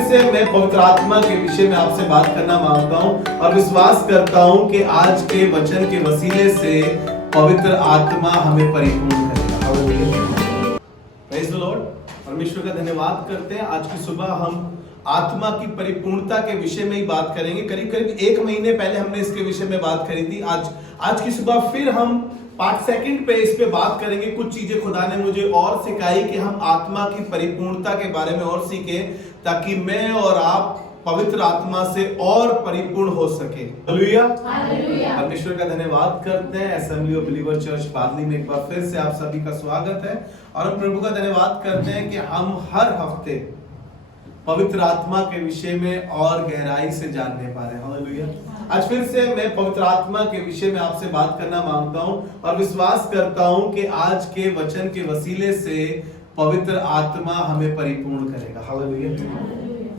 से मैं पवित्र आत्मा के विषय में आपसे बात करना मांगता हूं और विश्वास करता हूं कि आज के वचन के वसीले से पवित्र आत्मा हमें परिपूर्ण करेगा। Hallelujah, praise the Lord. परमेश्वर का धन्यवाद करते हैं। आज की सुबह हम आत्मा की परिपूर्णता के विषय में ही बात करेंगे। करीब करीब 1 महीने पहले हमने इसके विषय में बात करी थी। आज की सुबह फिर हम 5 सेकंड पे इस पे बात करेंगे। कुछ चीजें खुदा ने मुझे और सिखाई कि हम आत्मा की परिपूर्णता के बारे में और सीखें, ताकि मैं और आप पवित्र आत्मा से और परिपूर्ण हो सके। हालेलुया, परमेश्वर का धन्यवाद करते हैं। असेंबली ऑफ बिलीवर चर्च बादली में एक बार फिर से आप सभी का स्वागत है और हम प्रभु का धन्यवाद करते हैं कि हम हर हफ्ते पवित्र आत्मा के विषय में और गहराई से जानने पा रहे हैं। हालेलुया। आज फिर से मैं पवित्र आत्मा के विषय में आपसे बात करना मांगता हूं और विश्वास करता हूं कि आज के वचन के वसीले से पवित्र आत्मा हमें परिपूर्ण करेगा। हालेलुया।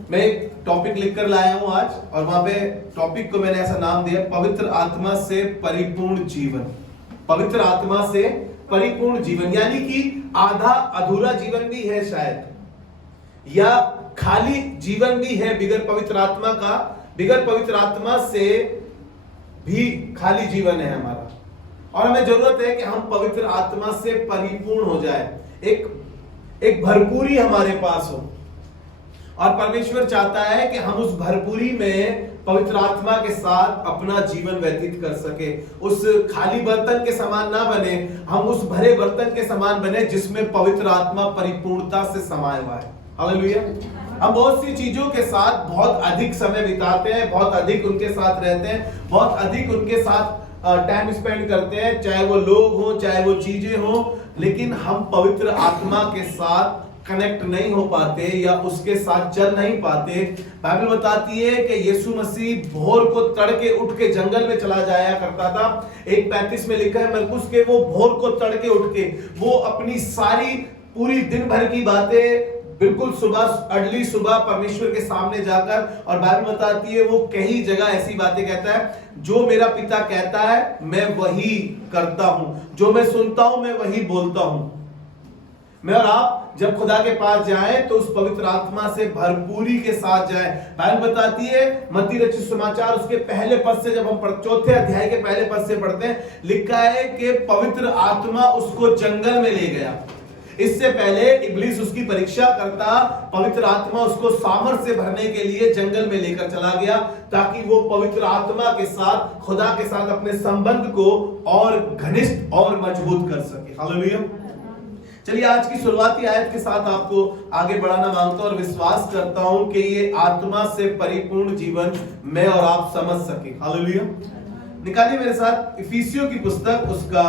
मैं एक टॉपिक लिखकर लाया हूं आज, और वहां पे टॉपिक को मैंने ऐसा नाम दिया, पवित्र आत्मा से परिपूर्ण जीवन। पवित्र आत्मा से परिपूर्ण जीवन, यानी कि आधा अधूरा जीवन भी है शायद, या खाली जीवन भी है बिगर पवित्र आत्मा का। बिगर पवित्र आत्मा से भी खाली जीवन है हमारा, और हमें जरूरत है कि हम पवित्र आत्मा से परिपूर्ण हो जाए, एक भरपूरी हमारे पास हो। और परमेश्वर चाहता है कि हम उस भरपूरी में पवित्र आत्मा के साथ अपना जीवन व्यतीत कर सके। उस खाली बर्तन के समान ना बने, हम उस भरे बर्तन के समान बने जिसमें पवित्र आत्मा परिपूर्णता से समाया हुआ है। हालेलुया। हम बहुत सी चीजों के साथ बहुत अधिक समय बिताते हैं, बहुत अधिक उनके साथ रहते हैं, बहुत अधिक उनके साथ टाइम स्पेंड करते हैं, चाहे वो लोग हो चाहे वो चीजें हो, लेकिन हम पवित्र आत्मा के साथ कनेक्ट नहीं हो पाते या उसके साथ चल नहीं पाते। बाइबल बताती है कि यीशु मसीह भोर को तड़के उठ के जंगल में चला जाया करता था। 1:35 में लिखा है मरकुस के, वो भोर को तड़के उठ के वो अपनी सारी पूरी दिन भर की बातें बिल्कुल सुबह अर्ली सुबह परमेश्वर के सामने जाकर, और बाइबल बताती है वो कई जगह ऐसी बातें कहता है, जो मेरा पिता कहता है मैं वही करता हूं, जो मैं सुनता हूं मैं वही बोलता हूं। मैं और आप जब खुदा के पास जाएं तो उस पवित्र आत्मा से भरपूरी के साथ जाएं। बाइबल बताती है मत्ती रचित सुसमाचार उसके पहले पद से, जब हम 4 अध्याय के पहले पद से पढ़ते हैं, लिखा है कि पवित्र आत्मा उसको जंगल में ले गया। इससे पहले इब्लीस उसकी परीक्षा करता, पवित्र आत्मा उसको सामर्थ्य से भरने के लिए जंगल में लेकर चला गया, ताकि वो पवित्र आत्मा के साथ, खुदा के साथ अपने संबंध को और घनिष्ठ और मजबूत कर सके। हालेलुया। चलिए आज की शुरुआती आयत के साथ आपको आगे बढ़ाना मांगता हूं और विश्वास करता हूं कि ये आत्मा से परिपूर्ण जीवन मैं और आप समझ सके। हालेलुया। निकालिए मेरे साथ इफिसियों की पुस्तक, उसका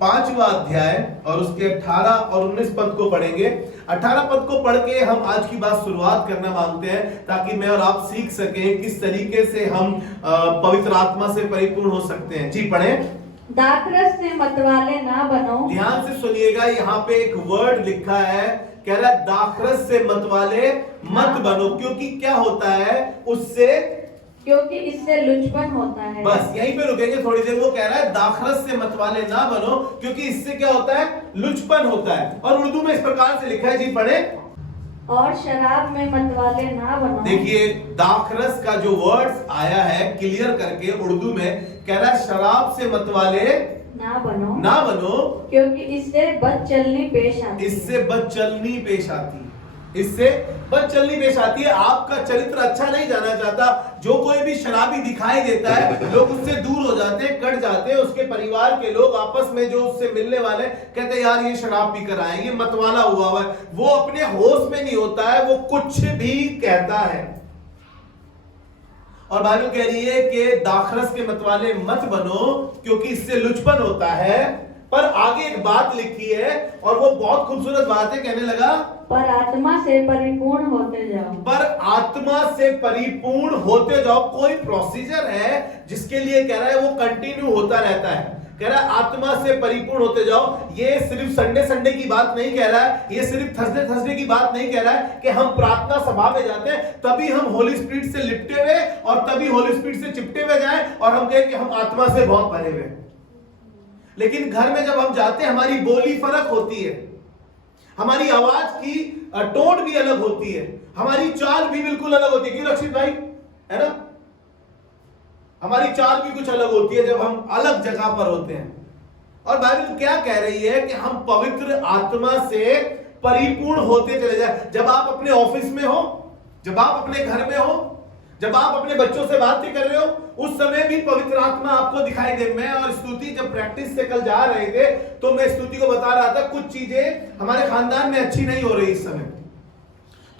5वां अध्याय और उसके 18 और 19 पद को पढ़ेंगे। 18 पद को पढ़ के हम आज की बात शुरुआत करना मांगते हैं, ताकि मैं और आप सीख सकें किस तरीके से हम पवित्र आत्मा से परिपूर्ण हो सकते हैं। जी पढ़ें। दाखरस से मतवाले ना बनो। ध्यान से सुनिएगा, यहाँ पे एक वर्ड लिखा है, कह रहा है दाखरस से मतवाले मत बनो, क्योंकि क्या होता है उससे, क्योंकि इससे लुचपन होता है। बस यहीं पे रुकेंगे थोड़ी देर। वो कह रहा है दाखरस से मतवाले ना बनो, क्योंकि इससे क्या होता है, लुचपन होता है। और उर्दू में इस प्रकार से लिखा है, जी पढ़े। और शराब में मतवाले ना बनो। देखिए दाखरस का जो वर्ड्स आया है क्लियर करके उर्दू में, कह रहा है शराब से मतवाले ना बनो, क्योंकि इससे बदचलनी पेश आती है। इससे बदचलनी पेश आती है, इससे बदचलनी पेश आती है। आपका चरित्र अच्छा नहीं जाना चाहता। जो कोई भी शराबी दिखाई देता है, लोग उससे दूर हो जाते हैं, कट जाते हैं। उसके परिवार के लोग आपस में जो उससे मिलने वाले कहते हैं यार ये शराब पी कर आए, ये मतवाला हुआ है। वो अपने होश में नहीं होता है, वो कुछ भी कहता है। और बाइबल कह रही है कि दाखरस के मतवाले मत बनो, क्योंकि इससे लुचपन होता है। पर आगे एक बात लिखी है और वो बहुत खूबसूरत बात है, कहने लगा पर आत्मा से परिपूर्ण होते जाओ। पर आत्मा से परिपूर्ण होते जाओ। कोई प्रोसीजर है जिसके लिए कह रहा है वो कंटिन्यू होता रहता है। कह रहा है आत्मा से परिपूर्ण होते जाओ। ये सिर्फ संडे की बात नहीं कह रहा है, ये सिर्फ थर्सडे की बात नहीं कह रहा है कि हम प्रार्थना सभा में जाते हैं तभी हम होली स्पिरिट से लिपटे हुए और तभी होली स्पिरिट से चिपटे हुए जाएं और हम कहें कि हम आत्मा से बहुत भरे हुए। लेकिन घर में जब हम जाते हैं हमारी बोली फर्क होती है, हमारी आवाज की टोन भी अलग होती है, हमारी चाल भी बिल्कुल अलग होती है। क्यों रक्षित भाई, है ना? हमारी चाल भी कुछ अलग होती है जब हम अलग जगह पर होते हैं। और बाइबल क्या कह रही है कि हम पवित्र आत्मा से परिपूर्ण होते चले जाए। जब आप अपने ऑफिस में हो, जब आप अपने घर में हो, जब आप अपने बच्चों से बातें कर रहे हो, उस समय भी पवित्र आत्मा आपको दिखाई दे। मैं और स्तुति जब प्रैक्टिस से कल जा रहे थे तो मैं स्तुति को बता रहा था कुछ चीजें हमारे खानदान में अच्छी नहीं हो रही इस समय।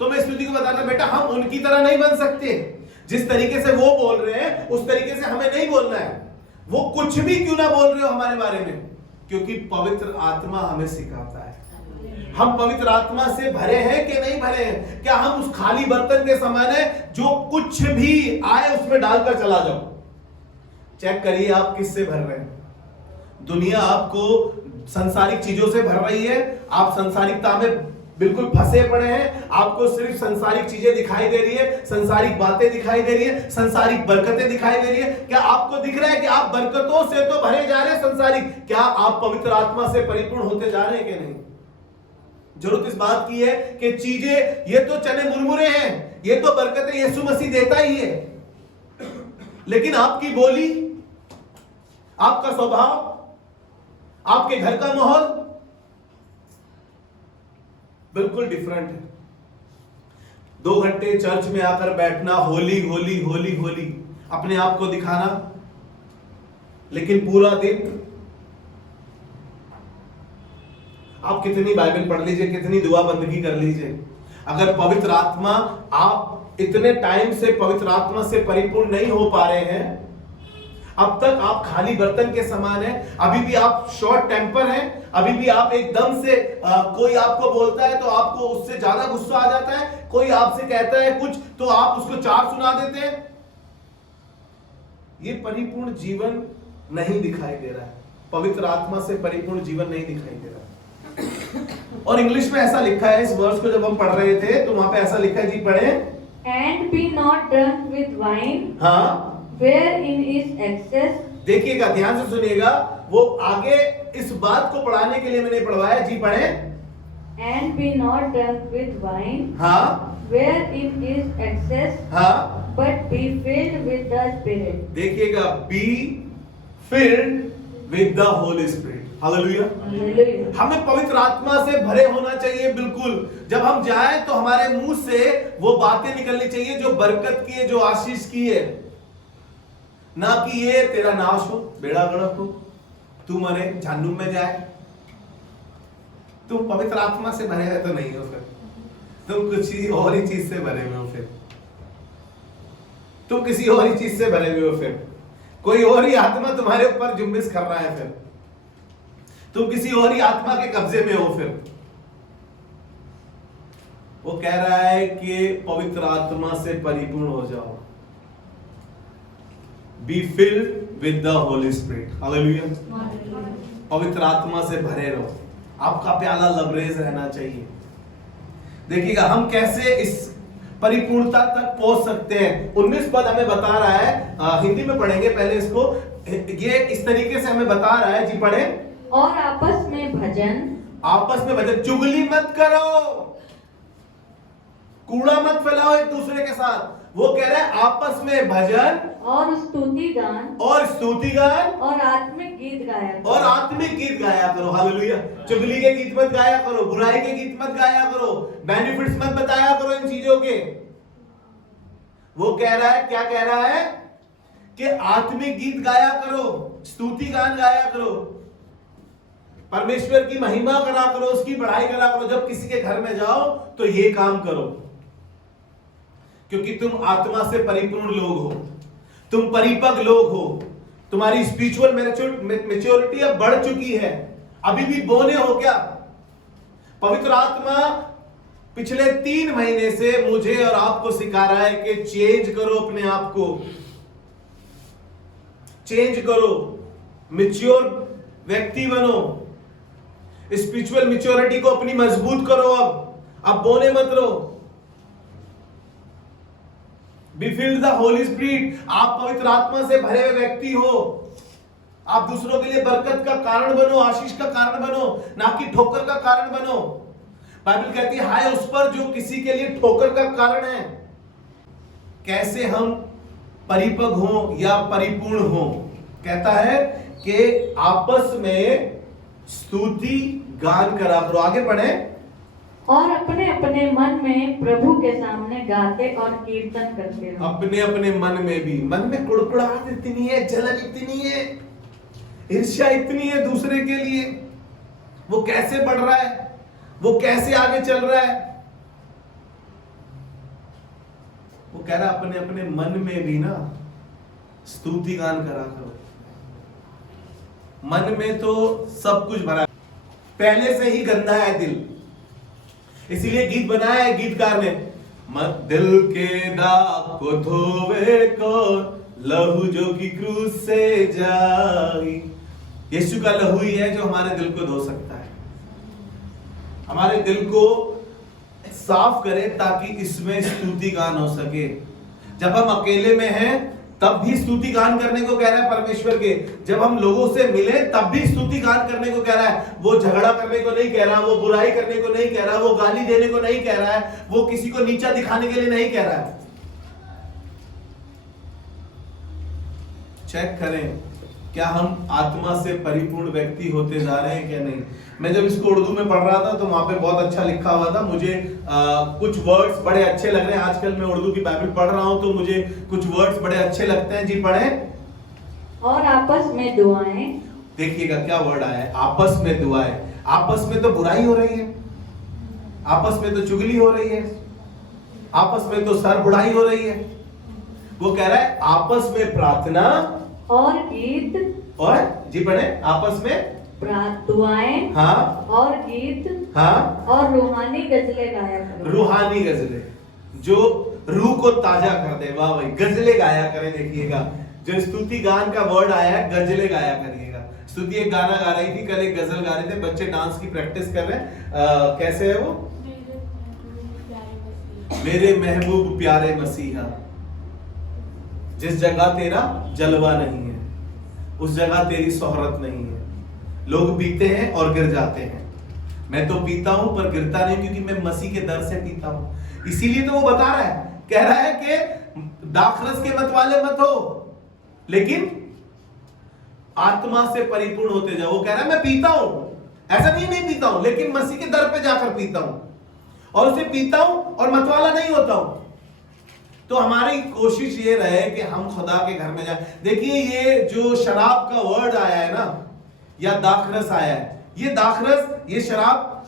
तो मैं स्तुति को बता रहा था, बेटा हम उनकी तरह नहीं बन सकते, जिस तरीके से वो बोल रहे हैं उस तरीके से हमें नहीं बोलना है। वो कुछ भी क्यों ना बोल रहे हो हमारे बारे में, क्योंकि पवित्र आत्मा हमें सिखाता है। हम पवित्र आत्मा से भरे हैं कि नहीं भरे हैं? क्या हम उस खाली बर्तन के समान है जो कुछ भी आए उसमें डालकर चला जाओ? चेक करिए आप किससे भर रहे हैं। दुनिया आपको संसारिक चीजों से भर रही है, आप संसारिकता में बिल्कुल फंसे पड़े हैं, आपको सिर्फ संसारिक चीजें दिखाई दे रही है, संसारिक बातें दिखाई दे रही है, संसारिक बरकतें दिखाई दे रही है। क्या आपको दिख रहा है कि आप बरकतों से तो भरे जा रहे हैं संसारिक, क्या आप पवित्र आत्मा से परिपूर्ण होते जा रहे हैं कि नहीं? जरूरत इस बात की है कि चीजें, ये तो चने मुरमुरे हैं, ये तो बरकतें यीशु मसीह देता ही है, लेकिन आपकी बोली, आपका स्वभाव, आपके घर का माहौल बिल्कुल डिफरेंट है। 2 घंटे चर्च में आकर बैठना, होली होली होली होली अपने आप को दिखाना, लेकिन पूरा दिन आप कितनी बाइबल पढ़ लीजिए, कितनी दुआ बंदगी कर लीजिए, अगर पवित्र आत्मा, आप इतने टाइम से पवित्र आत्मा से परिपूर्ण नहीं हो पा रहे हैं, अब तक आप खाली बर्तन के समान हैं। अभी भी आप शॉर्ट टेम्पर हैं, अभी भी आप एकदम से कोई आपको बोलता है तो आपको उससे ज्यादा गुस्सा आ जाता है, कोई आपसे कहता है कुछ तो आप उसको 4 सुना देते हैं। ये परिपूर्ण जीवन नहीं दिखाई दे रहा है, पवित्र आत्मा से परिपूर्ण जीवन नहीं दिखाई दे रहा है। और इंग्लिश में ऐसा लिखा है, इस वर्ष को जब हम पढ़ रहे थे तो वहां पे ऐसा लिखा है, जी पढ़े। And be not drunk with wine, हाँ, wherein is excess. देखिएगा, ध्यान से सुनिएगा, वो आगे इस बात को पढ़ाने के लिए मैंने पढ़वाया, जी पढ़े। And be not drunk with wine, हाँ, wherein is excess, हाँ, but be filled with the Spirit. देखिएगा, be filled with the Holy Spirit. Hallelujah. Hallelujah. हमें पवित्र आत्मा से भरे होना चाहिए बिल्कुल। जब हम जाएं तो हमारे मुंह से वो बातें निकलनी चाहिए जो बरकत की है, जो आशीष की है, ना कि ये तेरा नाश हो, बेड़ा गर्क हो, तू मरे जहन्नुम में जाए। तुम पवित्र आत्मा से भरे हैं तो नहीं हो, फिर तुम कुछ और ही चीज से भरे हुए हो, फिर तुम किसी और ही चीज से भरे हुए हो, फिर कोई और ही आत्मा तुम्हारे ऊपर जुम्बिश कर रहा है, फिर तुम किसी और ही आत्मा के कब्जे में हो। फिर वो कह रहा है कि पवित्र आत्मा से परिपूर्ण हो जाओ, be filled with the Holi spirit. Hallelujah. पवित्र आत्मा से भरे रहो, आपका प्याला लबरेज रहना चाहिए। देखिएगा हम कैसे इस परिपूर्णता तक पहुंच सकते हैं। 19 पद हमें बता रहा है, हिंदी में पढ़ेंगे पहले इसको। ये इस तरीके से हमें बता रहा है, जी पढ़े। और आपस में भजन, चुगली मत करो, कूड़ा मत फैलाओ एक दूसरे के साथ। वो कह रहा है आपस में भजन और स्तुति गान और आत्मिक गीत गाया करो। हालेलुया। चुगली के गीत मत गाया करो, बुराई के गीत मत गाया करो, बेनिफिट्स मत बताया करो इन चीजों के। वो कह रहा है, क्या कह रहा है कि आत्मिक गीत गाया करो, स्तुति गान गाया करो, परमेश्वर की महिमा करा करो, उसकी बढ़ाई करा करो। जब किसी के घर में जाओ तो ये काम करो, क्योंकि तुम आत्मा से परिपूर्ण लोग हो, तुम परिपक्व लोग हो, तुम्हारी स्पिरिचुअल मैच्योरिटी अब बढ़ चुकी है। अभी भी बोने हो क्या? पवित्र आत्मा पिछले 3 महीने से मुझे और आपको सिखा रहा है कि चेंज करो अपने आप को, चेंज करो, मैच्योर व्यक्ति बनो, स्पिरिचुअल मैच्योरिटी को अपनी मजबूत करो। अब बोने मत रहो। Be filled the Holi spirit. आप पवित्र आत्मा से भरे हुए व्यक्ति हो, आप दूसरों के लिए बरकत का कारण बनो, आशीष का कारण बनो, ना कि ठोकर का कारण बनो। बाइबल कहती है हाय उस पर जो किसी के लिए ठोकर का कारण है। कैसे हम परिपक्व हों या परिपूर्ण हों? कहता है कि आपस में स्तुति गान करा करो। आगे पढ़े। और अपने अपने मन में प्रभु के सामने गाते और कीर्तन करते रहो। अपने अपने मन में भी, मन में कुड़कुड़ाहट इतनी है, जलन इतनी है, ईर्ष्या इतनी है दूसरे के लिए, वो कैसे बढ़ रहा है, वो कैसे आगे चल रहा है। वो कह रहा अपने अपने मन में भी ना स्तुति गान करा करो। मन में तो सब कुछ भरा, पहले से ही गंदा है दिल, इसीलिए गीत बनाया है गीतकार ने, मत दिल के दाग को धोवे को लहू जो की क्रूस से जाई। यीशु का लहू ही है जो हमारे दिल को धो सकता है, हमारे दिल को साफ करे ताकि इसमें स्तुति गान हो सके। जब हम अकेले में हैं तब भी स्तुति गान करने को कह रहा है परमेश्वर के, जब हम लोगों से मिले तब भी स्तुति गान करने को कह रहा है। वो झगड़ा करने को नहीं कह रहा, वो बुराई करने को नहीं कह रहा, वो गाली देने को नहीं कह रहा है, वो किसी को नीचा दिखाने के लिए नहीं कह रहा है। चेक करें क्या हम आत्मा से परिपूर्ण व्यक्ति होते जा रहे हैं क्या नहीं। मैं जब इसको उर्दू में पढ़ रहा था तो वहां पे बहुत अच्छा लिखा हुआ था, मुझे कुछ वर्ड्स बड़े अच्छे लग रहे हैं। आजकल मैं उर्दू की बाइबल पढ़ रहा हूं तो मुझे कुछ वर्ड्स बड़े अच्छे लगते हैं। जी पढ़े। और आपस में दुआएं। देखिएगा क्या वर्ड आया है, आपस में दुआएं। आपस में तो बुराई हो रही है, आपस में तो चुगली हो रही है, आपस में तो सर बुढ़ाई हो रही है। वो कह रहा है आपस में प्रार्थना और गीत, और जी पढ़े, आपस में दुआएं, हाँ, और गीत, हाँ, और रूहानी गजलें गाया करो। रूहानी गजलें जो रूह को ताजा कर दे। वाह भाई, गजलें गाया करें। देखिएगा जो स्तुति गान का वर्ड आया है, गजलें गाया करिएगा। स्तुति एक गाना गा रही थी, कल एक गजल गा रहे थे, बच्चे डांस की प्रैक्टिस कर रहे हैं। कैसे है वो? मेरे महबूब प्यारे मसीहा, जिस जगह तेरा जलवा नहीं है उस जगह तेरी शोहरत नहीं है। लोग पीते हैं और गिर जाते हैं, मैं तो पीता हूं पर गिरता नहीं क्योंकि मैं मसीह के दर से पीता हूं। इसीलिए तो वो बता रहा है, कह रहा है कि दाखरस के मत वाले मत हो, लेकिन आत्मा से परिपूर्ण होते जाओ। वो कह रहा है मैं पीता हूं, ऐसा नहीं पीता हूं, लेकिन मसीह के दर पे जाकर पीता हूं और उसे पीता हूं और मतवाला नहीं होता हूं। तो हमारी कोशिश ये रहे कि हम खुदा के घर में जाए। देखिए ये जो शराब का वर्ड आया है ना, या दाखरस आया है, ये दाखरस, ये शराब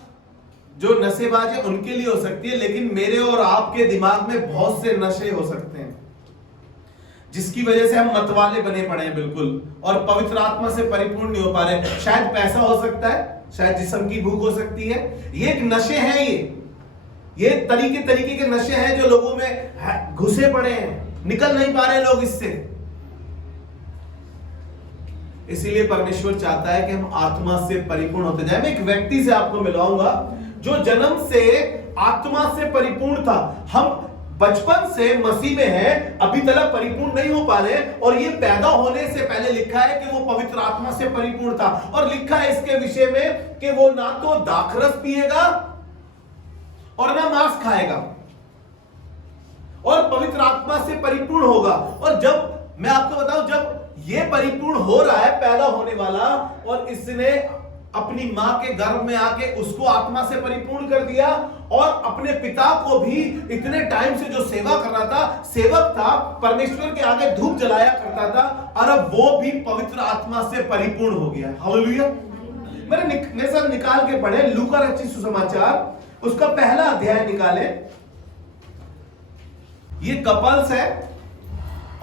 जो नशेबाज है उनके लिए हो सकती है, लेकिन मेरे और आपके दिमाग में बहुत से नशे हो सकते हैं जिसकी वजह से हम मतवाले बने पड़े हैं बिल्कुल, और पवित्र आत्मा से परिपूर्ण नहीं हो पा रहे। शायद पैसा हो सकता है, शायद जिस्म की भूख हो सकती है। ये एक नशे हैं, ये तरीके के नशे हैं जो लोगों में घुसे पड़े हैं, निकल नहीं पा रहे लोग इससे। इसीलिए परमेश्वर चाहता है कि हम आत्मा से परिपूर्ण होते जाएं। मैं एक व्यक्ति से आपको मिलाऊंगा जो जन्म से आत्मा से परिपूर्ण था। हम बचपन से मसीह में हैं, अभी तक परिपूर्ण नहीं हो पा रहे, और ये पैदा होने से पहले लिखा है कि वो पवित्र आत्मा से परिपूर्ण था। और लिखा है इसके विषय में कि वो ना तो दाखरस पिएगा और ना मांस खाएगा, और पवित्र आत्मा से परिपूर्ण होगा। और जब मैं आपको बताऊं, जब ये परिपूर्ण हो रहा है, पैदा होने वाला, और इसने अपनी मां के गर्भ में आके उसको आत्मा से परिपूर्ण कर दिया, और अपने पिता को भी इतने टाइम से जो सेवा कर रहा था, सेवक था, परमेश्वर के आगे धूप जलाया करता था, और अब वो भी पवित्र आत्मा से परिपूर्ण हो गया। हालेलुया। मेरे साथ निकाल के पढ़े लूका रचित सुसमाचार, उसका पहला अध्याय निकाले। ये कपल्स है,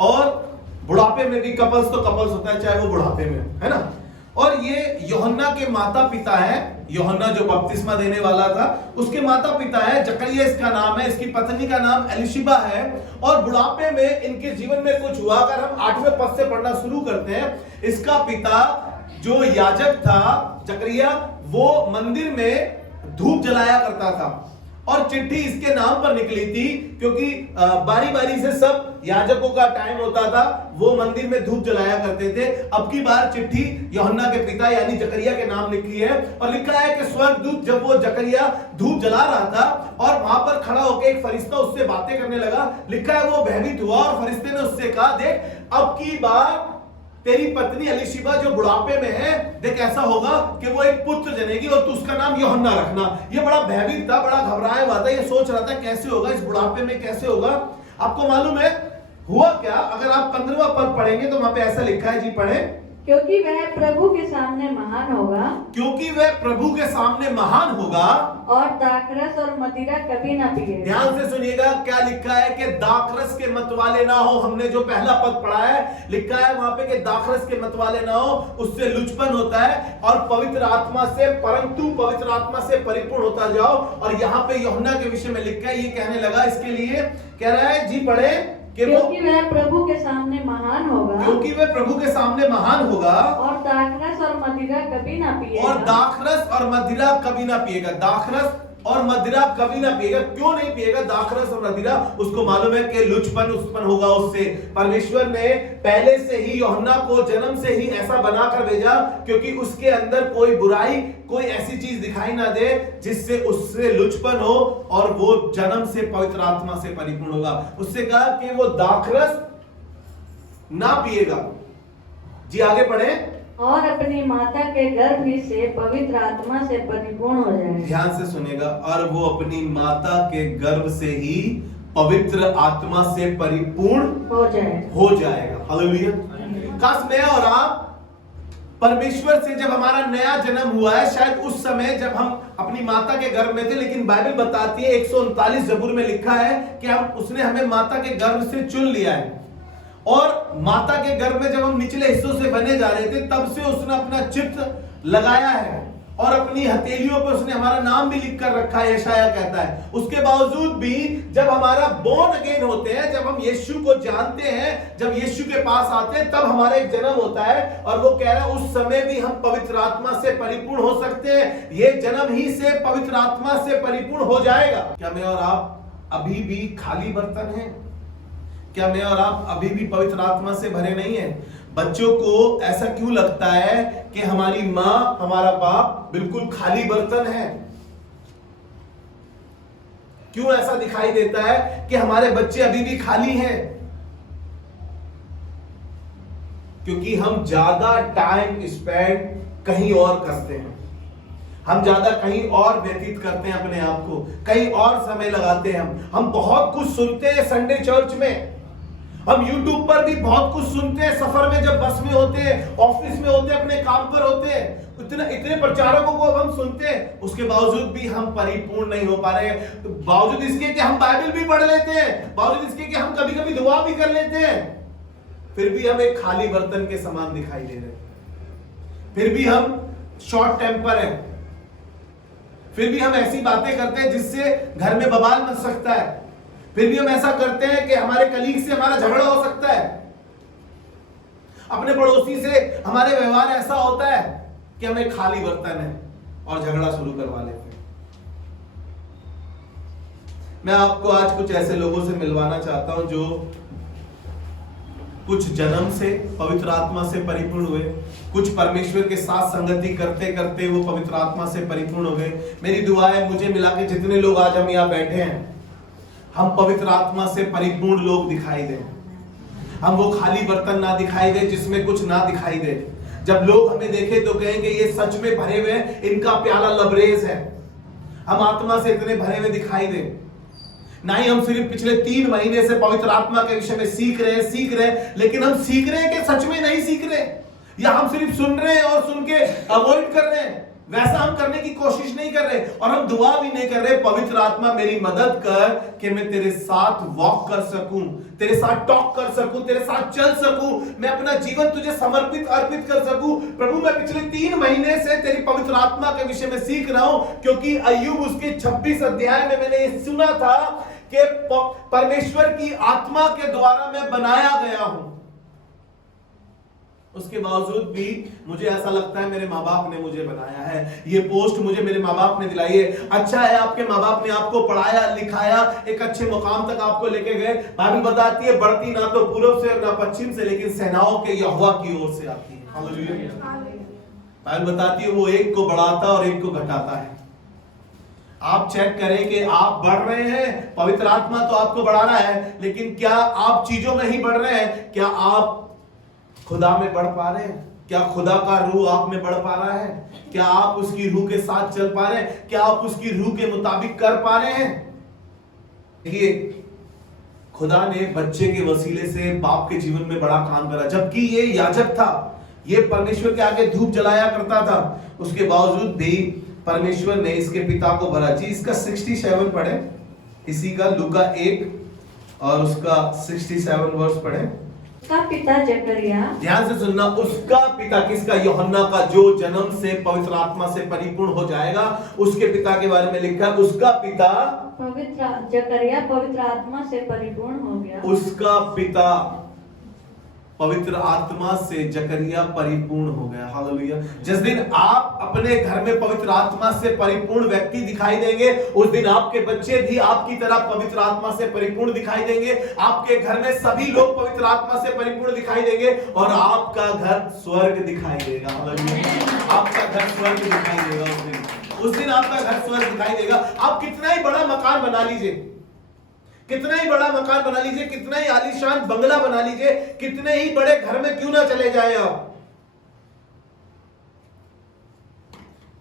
और बुढ़ापे में भी कपल्स तो कपल्स होता है, चाहे वो बुढ़ापे में है ना। और ये यूहन्ना के माता पिता है, यूहन्ना जो बपतिस्मा देने वाला था उसके माता पिता है। जकरिया इसका नाम है, इसकी पत्नी का नाम एलिशिबा है। और बुढ़ापे में इनके जीवन में कुछ हुआ। अगर हम 8वें पद से पढ़ना शुरू करते हैं, इसका पिता जो याजक था जकरिया, वो मंदिर में धूप जलाया करता था, और चिट्ठी इसके नाम पर निकली थी क्योंकि बारी बारी से सब याजकों का टाइम होता था, वो मंदिर में धूप जलाया करते थे। अब की बार चिट्ठी यूहन्ना के पिता यानी जकरिया के नाम लिखी है और लिखा है कि स्वर्गदूत जब वो जकरिया धूप जला रहा था और वहां पर खड़ा होकर एक फरिश्ता उससे बातें करने लगा, लिखा है वो भयभीत हुआ और फरिश्ते ने उससे कहा, देख अब की बार तेरी पत्नी एलीशिबा जो बुढ़ापे में है, देख ऐसा होगा कि वो एक पुत्र जनेगी और तू उसका नाम यूहन्ना रखना। ये बड़ा भयभीत था, बड़ा घबराया हुआ था, ये सोच रहा था कैसे होगा, इस बुढ़ापे में कैसे होगा। आपको मालूम है हुआ क्या? अगर आप 15वां पद पढ़ेंगे तो वहां पे ऐसा लिखा है, जी पढ़े। क्योंकि वह प्रभु के सामने महान होगा, क्योंकि वह प्रभु के सामने महान होगा और दाखरस और मदिरा कभी ना पिएगा। ध्यान से सुनिएगा क्या लिखा है कि दाखरस के मतवाले ना हो। हमने जो पहला पद पढ़ा है, लिखा है वहां पे कि दाखरस के मतवाले ना हो, उससे लुचपन होता है, और पवित्र आत्मा से, परंतु पवित्र आत्मा से परिपूर्ण होता जाओ। और यहाँ पे यूहन्ना के विषय में लिखा है, ये कहने लगा, इसके लिए कह रहा है, जी पढ़े, क्योंकि वह प्रभु के सामने महान होगा, क्योंकि वह प्रभु के सामने महान होगा, और दाखरस और मदिरा कभी ना पिएगा, और दाखरस और मदिरा कभी ना पिएगा। दाखरस और मदिरा कभी ना पिएगा। क्यों नहीं पिएगा दाखरस और मदिरा? उसको मालूम है कि लुचपन उत्पन्न होगा उससे। परमेश्वर ने पहले से ही यूहन्ना को जन्म से ही ऐसा बनाकर भेजा क्योंकि उसके अंदर कोई बुराई, कोई ऐसी चीज दिखाई ना दे जिससे उससे लुचपन हो, और वो जन्म से पवित्र आत्मा से परिपूर्ण होगा। उससे कहा कि वो दाखरस ना पिएगा। जी आगे पढ़े। और अपनी माता के गर्भ ही से पवित्र आत्मा से परिपूर्ण हो जाएगा। ध्यान से सुनेगा, और वो अपनी माता के गर्भ से ही पवित्र आत्मा से परिपूर्ण हो जाएगा। हालेलुया। काश मैं और आप परमेश्वर से, जब हमारा नया जन्म हुआ है, शायद उस समय जब हम अपनी माता के गर्भ में थे, लेकिन बाइबल बताती है 139 जबूर में लिखा है कि उसने हमें माता के गर्भ से चुन लिया है, और माता के गर्भ में जब हम निचले हिस्सों से बने जा रहे थे, तब से उसने अपना चित्र लगाया है और अपनी हथेलियों पर उसने हमारा नाम भी लिख कर रखा है। यशाया कहता है उसके बावजूद भी जब हमारा बोर्न अगेन होते हैं, जब हम यीशु को जानते हैं, जब यीशु के पास आते हैं, तब हमारा एक जन्म होता है, और वो कह रहा है उस समय भी हम पवित्र आत्मा से परिपूर्ण हो सकते हैं। ये जन्म ही से पवित्र आत्मा से परिपूर्ण हो जाएगा। क्या मैं और आप अभी भी खाली बर्तन हैं? क्या मैं और आप अभी भी पवित्र आत्मा से भरे नहीं हैं? बच्चों को ऐसा क्यों लगता है कि हमारी माँ, हमारा बाप बिल्कुल खाली बर्तन है? क्यों ऐसा दिखाई देता है कि हमारे बच्चे अभी भी खाली हैं? क्योंकि हम ज्यादा टाइम स्पेंड कहीं और करते हैं, हम ज्यादा कहीं और व्यतीत करते हैं अपने आप को, कहीं और समय लगाते हैं। हम बहुत कुछ सुनते हैं संडे चर्च में, हम YouTube पर भी बहुत कुछ सुनते हैं, सफर में जब बस में होते हैं, ऑफिस में होते हैं, अपने काम पर होते हैं, इतने प्रचारकों को हम सुनते हैं, उसके बावजूद भी हम परिपूर्ण नहीं हो पा रहे हैं। तो बावजूद इसके कि हम बाइबल भी पढ़ लेते हैं, बावजूद इसके कि हम कभी कभी दुआ भी कर लेते हैं, फिर भी हम एक खाली बर्तन के समान दिखाई दे रहे हैं। फिर भी हम शॉर्ट टेम्पर हैं, फिर भी हम ऐसी बातें करते हैं जिससे घर में बवाल मच सकता है, फिर भी हम ऐसा करते हैं कि हमारे कलीग से हमारा झगड़ा हो सकता है, अपने पड़ोसी से हमारे व्यवहार ऐसा होता है कि हमें खाली बर्तन है और झगड़ा शुरू करवा लेते हैं। मैं आपको आज कुछ ऐसे लोगों से मिलवाना चाहता हूं जो कुछ जन्म से पवित्र आत्मा से परिपूर्ण हुए, कुछ परमेश्वर के साथ संगति करते करते वो पवित्र आत्मा से परिपूर्ण हो गए। मेरी दुआ है मुझे मिला के जितने लोग आज हम यहाँ बैठे हैं, हम पवित्र आत्मा से परिपूर्ण लोग दिखाई दें, हम वो खाली बर्तन ना दिखाई दे जिसमें कुछ ना दिखाई दे। जब लोग हमें देखे तो कहेंगे ये सच में भरे हुए, इनका प्याला लबरेज है। हम आत्मा से इतने भरे हुए दिखाई दे, ना ही हम सिर्फ पिछले 3 महीने से पवित्र आत्मा के विषय में सीख रहे हैं, लेकिन हम सीख रहे हैं कि सच में नहीं सीख रहे, या हम सिर्फ सुन रहे हैं और सुन के अवॉइड कर रहे हैं। वैसा हम करने की कोशिश नहीं कर रहे, और हम दुआ भी नहीं कर रहे, पवित्र आत्मा मेरी मदद कर कि मैं तेरे साथ वॉक कर सकूं, तेरे साथ टॉक कर सकूं, तेरे साथ चल सकूं, मैं अपना जीवन तुझे समर्पित अर्पित कर सकूं। प्रभु मैं पिछले 3 महीने से तेरी पवित्र आत्मा के विषय में सीख रहा हूं, क्योंकि अय्यूब उसके 26 अध्याय में मैंने ये सुना था कि परमेश्वर की आत्मा के द्वारा मैं बनाया गया हूं। उसके बावजूद भी मुझे ऐसा लगता है मेरे माँ बाप ने मुझे बनाया है, ये पोस्ट मुझे मेरे माँ बाप ने दिलाई है। अच्छा है आपके माँ बाप ने आपको पढ़ाया लिखाया, एक अच्छे मुकाम तक आपको लेके गए। बाइबल बताती है बढ़ती ना तो पूर्व से और ना पश्चिम से, लेकिन सेनाओं के यहोवा की ओर से आती है। हालेलुया। बाइबल बताती है वो एक को बढ़ाता और एक को घटाता है। आप चेक करें कि आप बढ़ रहे हैं, पवित्र आत्मा तो आपको बढ़ा रहा है, लेकिन क्या आप चीजों में ही बढ़ रहे हैं? क्या आप खुदा में बढ़ पा रहे हैं? क्या खुदा का रूह आप में बढ़ पा रहा है? क्या आप उसकी रूह के साथ चल पा रहे हैं? क्या आप उसकी रूह के मुताबिक कर पा रहे हैं? देखिए, खुदा ने बच्चे के वसीले से बाप के जीवन में बड़ा काम करा। जबकि ये याजक था, ये परमेश्वर के आगे धूप जलाया करता था, उसके बावजूद भी परमेश्वर ने इसके पिता को भरा। जी इसका 67 पढ़े, इसी का लूका 1 और उसका 67 वर्ष पढ़े। उसका पिता जकरिया, ध्यान से सुनना, उसका पिता किसका? यूहन्ना का, जो जन्म से पवित्र आत्मा से परिपूर्ण हो जाएगा, उसके पिता के बारे में लिखा है। उसका पिता जकरिया पवित्र आत्मा से परिपूर्ण हो गया। उसका पिता पवित्र आत्मा से जकरिया परिपूर्ण हो गया। हालेलुया। जिस दिन आप अपने घर में पवित्र आत्मा से परिपूर्ण व्यक्ति दिखाई देंगे, उस दिन आपके बच्चे भी आपकी तरह पवित्र आत्मा से परिपूर्ण दिखाई देंगे। आपके घर में सभी लोग पवित्र आत्मा से परिपूर्ण दिखाई देंगे और आपका घर स्वर्ग दिखाई देगा। हालेलुया। आपका घर स्वर्ग दिखाई देगा। उस दिन आपका घर स्वर्ग दिखाई देगा। आप कितना ही बड़ा मकान बना लीजिए, कितना ही बड़ा मकान बना लीजिए, कितना ही आलीशान बंगला बना लीजिए, कितने ही बड़े घर में क्यों ना चले जाए आप,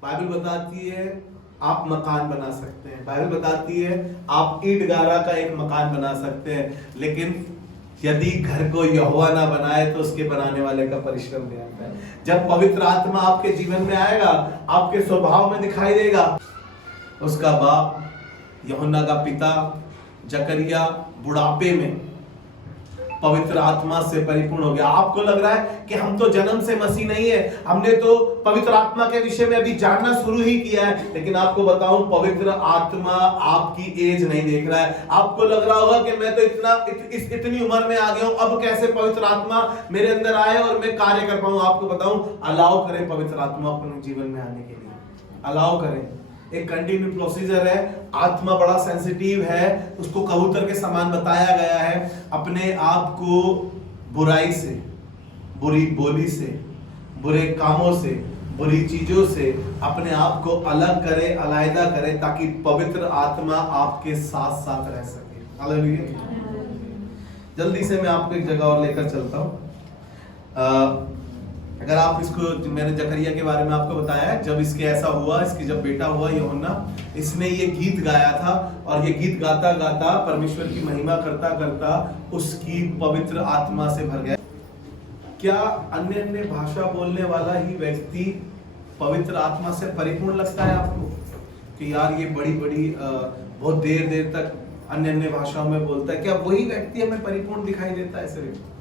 बाइबल बताती है आप मकान बना सकते हैं। बाइबल बताती है आप ईंट गारा का एक मकान बना सकते हैं, लेकिन यदि घर को यहोवा ना बनाए तो उसके बनाने वाले का परिश्रम भी आता है। जब पवित्र आत्मा आपके जीवन में आएगा, आपके स्वभाव में दिखाई देगा। उसका बाप यूहन्ना का पिता जकरिया बुढ़ापे में पवित्र आत्मा से परिपूर्ण हो गया। आपको लग रहा है कि हम तो जन्म से मसीह नहीं है, हमने तो पवित्र आत्मा के विषय में अभी जानना शुरू ही किया है, लेकिन आपको बताऊं पवित्र आत्मा आपकी एज नहीं देख रहा है। आपको लग रहा होगा कि मैं तो इतनी उम्र में आ गया हूं, अब कैसे पवित्र आत्मा मेरे अंदर आए और मैं कार्य कर पाऊं। आपको बताऊं, अलाउ करें पवित्र आत्मा अपने जीवन में आने के लिए, अलाउ करें। एक कंटिन्यू प्रोसीजर है। आत्मा बड़ा सेंसिटिव है, उसको कबूतर के समान बताया गया है। अपने आप को बुराई से, बुरी बोली से, बुरे कामों से, बुरी चीजों से अपने आप को अलग करे, अलग करे, ताकि पवित्र आत्मा आपके साथ साथ रह सके। हालेलुया। जल्दी से मैं आपको एक जगह और लेकर चलता हूं। अगर आप इसको, मैंने जकरिया के बारे में आपको बताया है, जब इसके ऐसा हुआ, इसकी जब बेटा हुआ यूहन्ना, इसने ये गीत गाया था और ये गीत गाता गाता परमेश्वर की महिमा करता करता उसकी पवित्र आत्मा से भर गया। क्या अन्य अन्य भाषा बोलने वाला ही व्यक्ति पवित्र आत्मा से परिपूर्ण लगता है आपको? कि यार ये बड़ी बड़ी बहुत देर देर तक अन्य अन्य भाषाओं में बोलता है, क्या वही व्यक्ति हमें परिपूर्ण दिखाई देता है? सिर्फ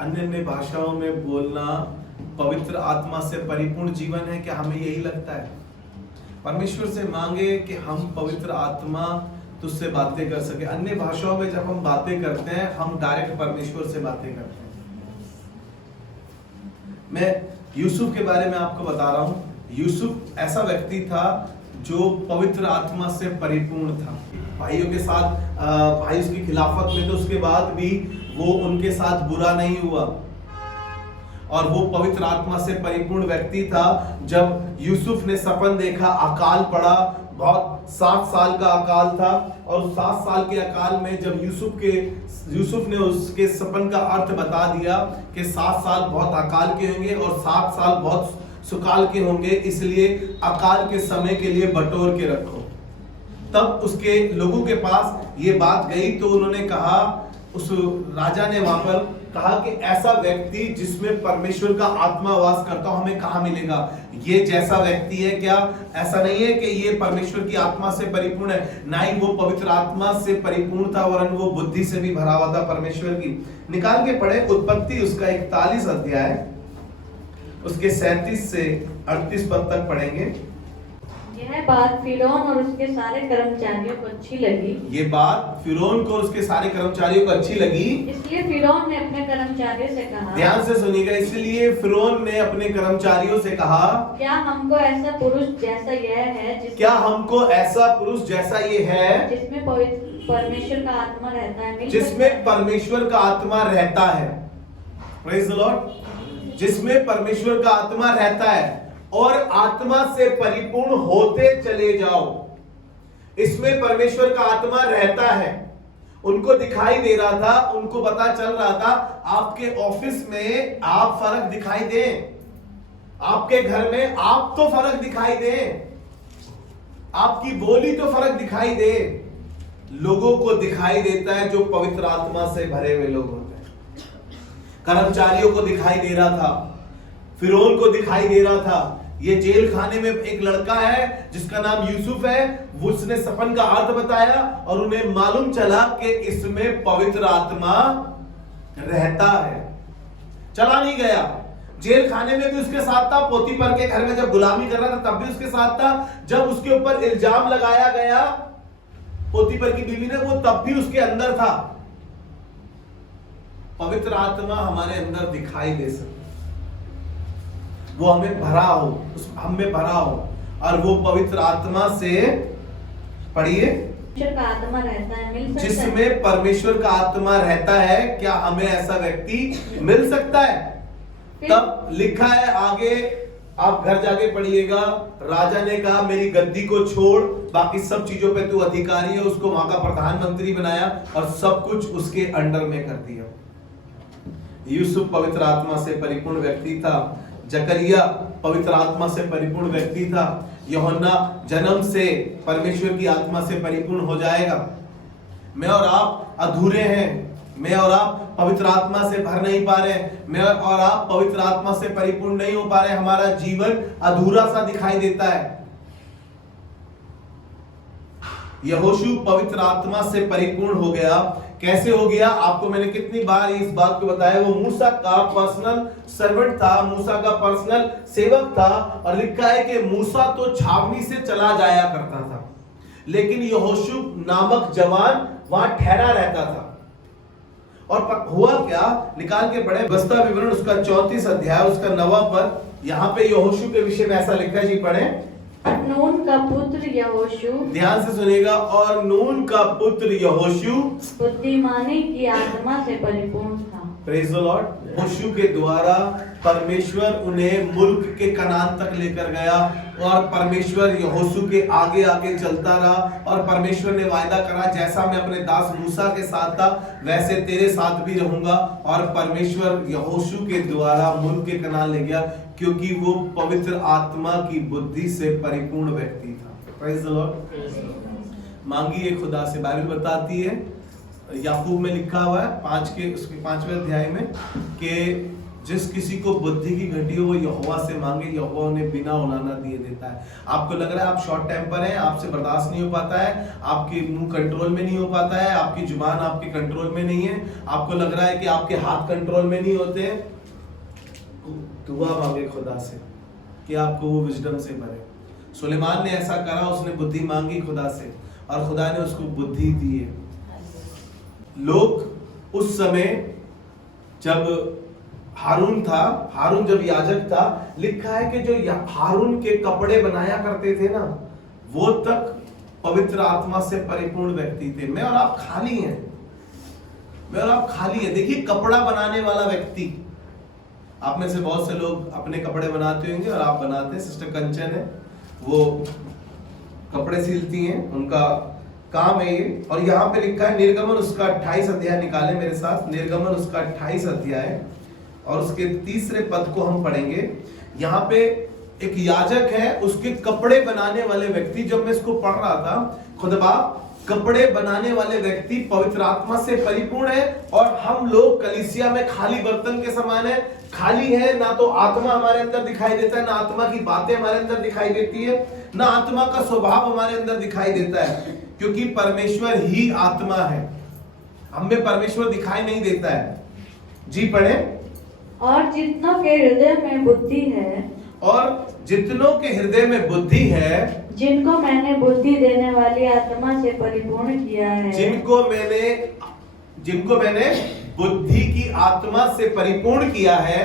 अन्य अन्य भाषाओं में बोलना पवित्र आत्मा से परिपूर्ण जीवन है? क्या हमें यही लगता है? परमेश्वर से मांगे कि हम पवित्र आत्मा तुझसे बातें कर सके। अन्य भाषाओं में जब हम बातें करते हैं, हम डायरेक्ट परमेश्वर से बातें करते हैं। मैं यूसुफ के बारे में आपको बता रहा हूं। यूसुफ ऐसा व्यक्ति था जो पवित्र आत्मा से परिपूर्ण था। भाइयों के साथ भाई उसकी खिलाफत में, तो उसके बाद भी वो उनके साथ बुरा नहीं हुआ और वो पवित्र आत्मा से परिपूर्ण व्यक्ति था। जब यूसुफ ने सपन देखा, अकाल पड़ा, बहुत 7 साल का अकाल था, और 7 साल के अकाल में जब यूसुफ ने उसके सपन का अर्थ बता दिया कि 7 साल बहुत अकाल के होंगे और 7 साल बहुत सुकाल के होंगे, इसलिए अकाल के समय के लिए बटोर के रखो। तब उसके लोगों के पास ये बात गई, तो उन्होंने कहा, उस राजा ने वहां पर कहा कि ऐसा व्यक्ति जिसमें परमेश्वर का आत्मा वास करता हो हमें कहां मिलेगा? ये जैसा व्यक्ति है क्या? ऐसा नहीं है कि ये परमेश्वर की आत्मा से परिपूर्ण है, ना ही वो पवित्र आत्मा से परिपूर्ण था, वरन वो बुद्धि से भी भरा हुआ था परमेश्वर की। निकाल के पढ़े उत्पत्ति उसका 41 अध्याय, उसके 37 से 38 पद तक पढ़ेंगे। यह बात फिरौन और उसके सारे कर्मचारियों को अच्छी लगी। ये बात फिरौन को और उसके सारे कर्मचारियों को अच्छी लगी। इसलिए फिरौन ने अपने कर्मचारियों से कहा, ध्यान से सुनिएगा, इसलिए फिरौन ने अपने कर्मचारियों से कहा, क्या हमको ऐसा पुरुष जैसा यह है क्या हमको ऐसा पुरुष जैसा ये है जिसमें परमेश्वर का आत्मा रहता है, जिसमें परमेश्वर का आत्मा रहता है। Praise the Lord. जिसमें परमेश्वर का आत्मा रहता है और आत्मा से परिपूर्ण होते चले जाओ। इसमें परमेश्वर का आत्मा रहता है। उनको दिखाई दे रहा था, उनको पता चल रहा था। आपके ऑफिस में आप फर्क दिखाई दे, आपके घर में आप तो फर्क दिखाई दे, आपकी बोली तो फर्क दिखाई दे। लोगों को दिखाई देता है जो पवित्र आत्मा से भरे हुए लोग होते हैं। कर्मचारियों को दिखाई दे रहा था, फिरौन को दिखाई दे रहा था। ये जेल खाने में एक लड़का है जिसका नाम यूसुफ है, उसने सपन का अर्थ बताया और उन्हें मालूम चला कि इसमें पवित्र आत्मा रहता है। चला नहीं गया, जेल खाने में भी उसके साथ था, पोतीफर के घर में जब गुलामी कर रहा था तब भी उसके साथ था, जब उसके ऊपर इल्जाम लगाया गया पोतीफर की बीवी ने, वो तब भी उसके अंदर था। पवित्र आत्मा हमारे अंदर दिखाई दे सकती, वो हमें भरा हो, हम में भरा हो, और वो पवित्र आत्मा से, पढ़िए, परमेश्वर का आत्मा रहता है, मिल सकता है। जिसमें परमेश्वर का आत्मा रहता है, क्या हमें ऐसा व्यक्ति मिल सकता है? तब लिखा है आगे, आप घर जाके पढ़िएगा। राजा ने कहा मेरी गद्दी को छोड़, बाकी सब चीजों पे तू अधिकारी है। उसको वहां का प्रधानमंत्री बनाया और सब कुछ उसके अंडर में कर दिया। यूसुफ पवित्र आत्मा से परिपूर्ण व्यक्ति था। जकरिया पवित्र आत्मा से परिपूर्ण व्यक्ति था। यूहन्ना जन्म से परमेश्वर की आत्मा से परिपूर्ण हो जाएगा। मैं और आप अधूरे हैं, मैं और आप पवित्र आत्मा से भर नहीं पा रहे, मैं और आप पवित्र आत्मा से परिपूर्ण नहीं हो पा रहे, हमारा जीवन अधूरा सा दिखाई देता है। यहोशू पवित्र आत्मा से परिपूर्ण हो गया। कैसे हो गया? आपको मैंने कितनी बार इस बात को बताया। वो मूसा का पर्सनल सर्वेंट था, मूसा का पर्सनल सेवक था। और लिखा है कि मूसा तो छावनी से चला जाया करता था, लेकिन यहोशू नामक जवान वहां ठहरा रहता था। और हुआ क्या, निकाल के पढ़े बस्ता विवरण उसका 34 अध्याय उसका 9वां पद। यहाँ पे यहोशू के विषय में ऐसा लिखा है, जी पढ़े। नून का पुत्र यहोशू, ध्यान से सुनिएगा, और नून का पुत्र यहोशू बुद्धिमानी की आत्मा से परिपूर्ण था। Praise the Lord. यहोशू के द्वारा परमेश्वर उन्हें मुल्क के कनान तक लेकर गया, और परमेश्वर यहोशू के आगे आगे चलता रहा। और परमेश्वर ने वायदा करा, जैसा मैं अपने दास मूसा के साथ था वैसे तेरे साथ भी रहूंगा। और परमेश्वर यहोशू के द्वारा मुल्क के कनान ले गया, क्योंकि वो पवित्र आत्मा की बुद्धि से परिपूर्ण व्यक्ति था। Praise the Lord. मांगिए खुदा से। बाइबल बताती है, याकूब में लिखा हुआ है उसके 5वें अध्याय में, कि जिस किसी को बुद्धि की घटी हो वो यहोवा से मांगे, यहोवा उन्हें बिना उलाहना दिए देता है। आपको लग रहा है आप शॉर्ट टेम्पर हैं, आपसे बर्दाश्त नहीं हो पाता है, आपके मुंह कंट्रोल में नहीं हो पाता है, आपकी जुबान आपके कंट्रोल में नहीं है, आपको लग रहा है कि आपके हाथ कंट्रोल में नहीं होते, दुआ मांगे खुदा से कि आपको वो विजडम से भरे। सुलेमान ने ऐसा करा, उसने बुद्धि मांगी खुदा से और खुदा ने उसको बुद्धि दी है। लोग उस समय जब हारून था, हारून जब याजक था, लिखा है कि जो हारून के कपड़े बनाया करते थे ना, वो तक पवित्र आत्मा से परिपूर्ण व्यक्ति थे। मैं और आप खाली हैं, मैं और आप खाली हैं। देखिए, कपड़ा बनाने वाला व्यक्ति, आप में से बहुत से लोग अपने कपड़े बनाते होंगे और आप बनाते हैं। सिस्टर कंचन है, वो कपड़े सिलती हैं, उनका काम है ये। और यहाँ पे लिखा है निर्गमन उसका 28 अध्याय, निकाले मेरे साथ, निर्गमन उसका 28 अध्याय और उसके 3रे पद को हम पढ़ेंगे। यहाँ पे एक याजक है, उसके कपड़े बनाने वाले व्यक्ति, जब मैं इसको पढ़ रहा था, खुदा कपड़े बनाने वाले व्यक्ति पवित्र आत्मा से परिपूर्ण है, और हम लोग कलीसिया में खाली बर्तन के समान है, खाली है। ना तो आत्मा हमारे अंदर दिखाई देता है, ना आत्मा की बातें हमारे अंदर दिखाई देती है, ना आत्मा का स्वभाव हमारे अंदर दिखाई देता है, क्योंकि परमेश्वर ही आत्मा है। हमें परमेश्वर दिखाई नहीं देता है। जी पढ़े। और जितनों के हृदय में बुद्धि है, और जितनों के हृदय में बुद्धि है, जिनको मैंने बुद्धि देने वाली आत्मा से परिपूर्ण किया है, जिनको मैंने बुद्धि की आत्मा से परिपूर्ण किया है,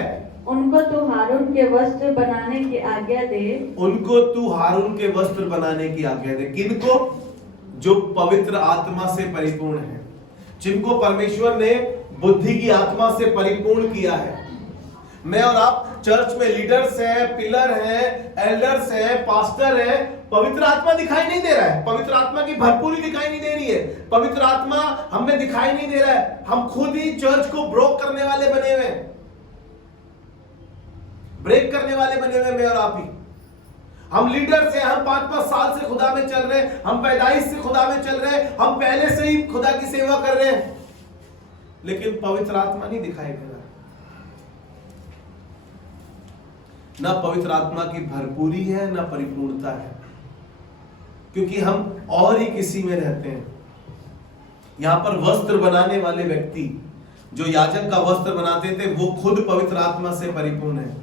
उनको तू हारून के वस्त्र बनाने की आज्ञा दे। उनको तू हारून के वस्त्र बनाने की आज्ञा दे। किनको? जो पवित्र आत्मा से परिपूर्ण है, जिनको परमेश्वर ने बुद्धि की आत्मा से परिपूर्ण किया है। मैं और आप चर्च में लीडर्स हैं, पिलर हैं, एल्डर्स हैं, पास्टर हैं, पवित्र आत्मा दिखाई नहीं दे रहा है, पवित्र आत्मा की भरपूरी दिखाई नहीं दे रही है, पवित्र आत्मा हमें दिखाई नहीं दे रहा है। हम खुद ही चर्च को ब्रोक करने वाले बने हुए हैं, ब्रेक करने वाले बने हुए मैं और आप ही। हम लीडर्स हैं, हम 5-5 साल से खुदा में चल रहे हैं, हम पैदाइश से खुदा में चल रहे हैं, हम पहले से ही खुदा की सेवा कर रहे हैं, लेकिन पवित्र आत्मा नहीं दिखाई दे रहा। ना पवित्र आत्मा की भरपूरी है, ना परिपूर्णता है, क्योंकि हम और ही किसी में रहते हैं। यहां पर वस्त्र बनाने वाले व्यक्ति जो याजक का वस्त्र बनाते थे, वो खुद पवित्र आत्मा से परिपूर्ण है।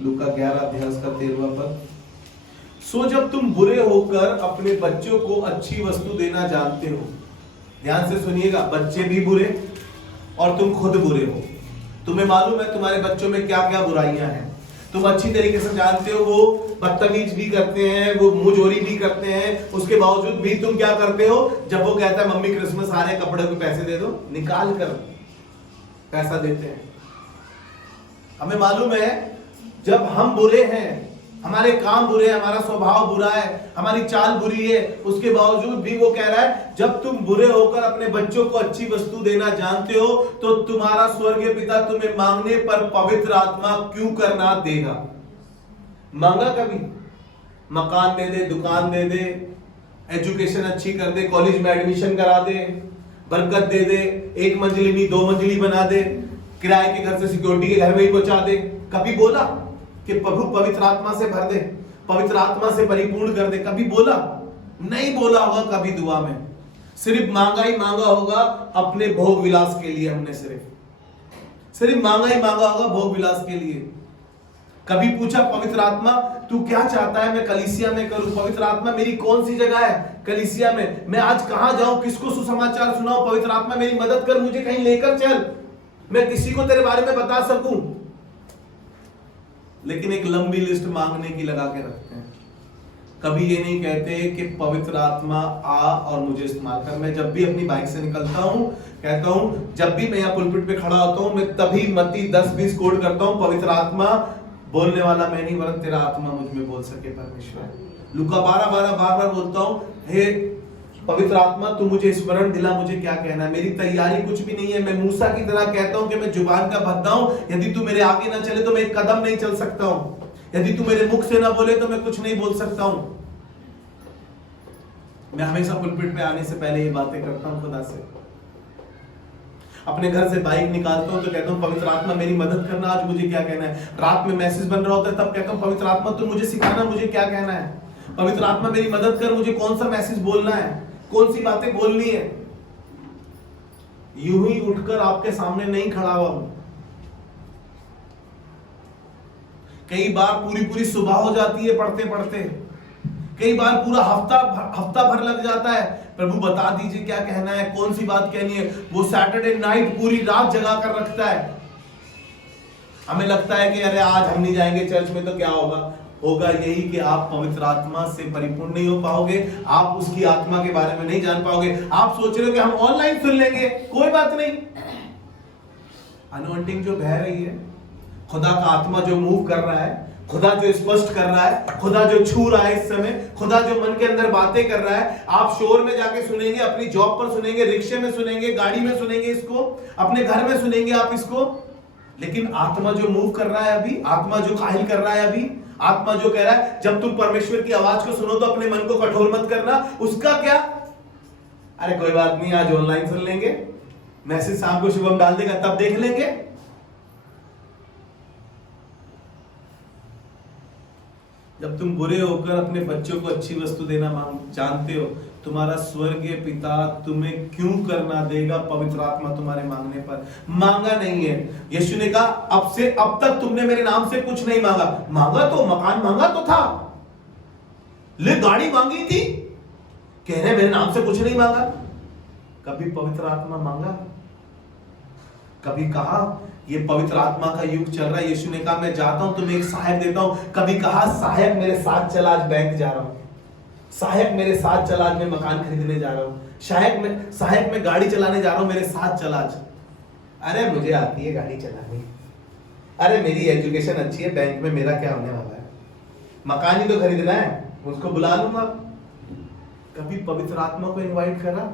लूका 11 अध्याय का 13वां पद। सो जब तुम बुरे होकर अपने बच्चों को अच्छी वस्तु देना जानते हो, ध्यान से सुनिएगा, बच्चे भी बुरे और तुम खुद बुरे हो। तुम्हें मालूम है तुम्हारे बच्चों में क्या क्या बुराइयां हैं, तुम अच्छी तरीके से जानते हो। वो बदतमीज भी करते हैं, वो मुंहजोरी भी करते हैं, उसके बावजूद भी तुम क्या करते हो? जब वो कहता है मम्मी क्रिसमस आ रहे, कपड़े के पैसे दे दो, निकाल कर पैसा देते हैं। हमें मालूम है जब हम बुरे हैं, हमारे काम बुरे हैं, हमारा स्वभाव बुरा है, हमारी चाल बुरी है, उसके बावजूद भी वो कह रहा है जब तुम बुरे होकर अपने बच्चों को अच्छी वस्तु देना जानते हो, तो तुम्हारा स्वर्गीय पिता तुम्हें मांगने पर पवित्र आत्मा क्यों करना देगा? मांगा कभी? मकान दे दे, दुकान दे दे, एजुकेशन अच्छी कर दे, कॉलेज में एडमिशन करा दे, बरकत दे दे, 1 मंजिली नहीं 2 मंजिली बना दे, किराए के घर से सिक्योरिटी के घर में ही पहुंचा दे। कभी बोला कि प्रभु पवित्र आत्मा से भर दे, पवित्र आत्मा से परिपूर्ण कर दे? कभी बोला? नहीं बोला होगा कभी दुआ में। सिर्फ मांगा ही मांगा होगा अपने भोग विलास के लिए। हमने सिर्फ मांगा ही मांगा होगा भोग विलास के लिए। कभी पूछा पवित्र आत्मा तू क्या चाहता है मैं कलीसिया में करूं? पवित्र आत्मा मेरी कौन सी जगह है कलीसिया में? मैं आज कहां जाऊं, किसको सुसमाचार सुनाऊं? पवित्र आत्मा मेरी मदद कर, मुझे कहीं लेकर चल, मैं किसी को तेरे बारे में बता सकूं। लेकिन एक लंबी लिस्ट मांगने की लगा के रखते हैं। कभी ये नहीं कहते कि पवित्र आत्मा आ और मुझे इस्तेमाल कर। मैं जब भी अपनी बाइक से निकलता हूं, कहता हूं, जब भी मैं यहाँ पुलपिट पे खड़ा होता हूं, मैं तभी मत्ती 10-20 कोड करता हूं, पवित्र आत्मा बोलने वाला मैं नहीं वरन तेरा आत्मा मुझ में बोल सके परमेश्वर। लूका 12:12 बार-बार बोलता हूं, हे पवित्र आत्मा तू मुझे स्मरण दिला, मुझे क्या कहना है। मेरी तैयारी कुछ भी नहीं है, मैं मूसा की तरह कहता हूं कि मैं जुबान का भद्दा हूं, यदि तू मेरे आगे ना चले तो मैं एक कदम नहीं चल सकता हूं, यदि तू मेरे मुख से ना बोले तो मैं कुछ नहीं बोल सकता हूं। मैं हमेशा पुलपिट पे आने से पहले ये बातें करता हूं खुदा से। अपने घर से बाइक निकालता हूं तो कहता हूं पवित्र आत्मा मेरी मदद करना, आज मुझे क्या कहना है। रात में मैसेज बन रहा होता है तब कहता हूं पवित्र आत्मा तू मुझे सिखाना, मुझे क्या कहना है। पवित्र आत्मा मेरी मदद कर, मुझे कौन सा मैसेज बोलना है, कौन सी बातें बोलनी है। यूं ही उठकर आपके सामने नहीं खड़ा हुआ हूं। कई बार पूरी सुबह हो जाती है पढ़ते पढ़ते, कई बार पूरा हफ्ता भर लग जाता है। प्रभु बता दीजिए क्या कहना है, कौन सी बात कहनी है। वो सैटरडे नाइट पूरी रात जगा कर रखता है। हमें लगता है कि अरे आज हम नहीं जाएंगे चर्च में तो क्या होगा यही कि आप पवित्र आत्मा से परिपूर्ण नहीं हो पाओगे, आप उसकी आत्मा के बारे में नहीं जान पाओगे। आप सोच रहे हो कि हम ऑनलाइन सुन लेंगे, कोई बात नहीं। अनॉइंटिंग जो बह रही है, खुदा का आत्मा जो मूव कर रहा है, खुदा जो स्पष्ट कर रहा है, खुदा जो छू रहा है इस समय, खुदा जो मन के अंदर बातें कर रहा है। आप शोर में जाके सुनेंगे, अपनी जॉब पर सुनेंगे, रिक्शे में सुनेंगे, गाड़ी में सुनेंगे इसको, अपने घर में सुनेंगे आप इसको। लेकिन आत्मा जो मूव कर रहा है अभी, आत्मा जो काहिल कर रहा है अभी, आत्मा जो कह रहा है जब तुम परमेश्वर की आवाज को सुनो तो अपने मन को कठोर मत करना, उसका क्या? अरे कोई बात नहीं, आज ऑनलाइन सुन लेंगे, मैसेज शाम को शुभम डाल देगा तब देख लेंगे। जब तुम बुरे होकर अपने बच्चों को अच्छी वस्तु देना जानते हो तुम्हारा स्वर्गीय पिता तुम्हें क्यों करना देगा पवित्र आत्मा तुम्हारे मांगने पर? मांगा नहीं है। यीशु ने कहा अब तक तुमने मेरे नाम से कुछ नहीं मांगा। मांगा तो मकान मांगा तो था, ले गाड़ी मांगी थी, कह रहे मेरे नाम से कुछ नहीं मांगा। कभी पवित्र आत्मा मांगा? कभी कहा ये पवित्र आत्मा का युग चल रहा है, यीशु ने कहा मैं जाता हूं तुम्हें एक सहायक देता हूं। कभी कहा सहायक मेरे साथ चला, आज बैंक जा रहा हूं, सहायक मेरे साथ चला, आज मैं मकान खरीदने जा रहा हूं, सहायक में गाड़ी चलाने जा रहा हूं, मेरे साथ चला आज। अरे मुझे आती है गाड़ी चलानी, अरे मेरी एजुकेशन अच्छी है, बैंक में मेरा क्या होने वाला है, मकान ही तो खरीदना है, उसको बुला लूंगा। कभी पवित्र आत्मा को इनवाइट करा?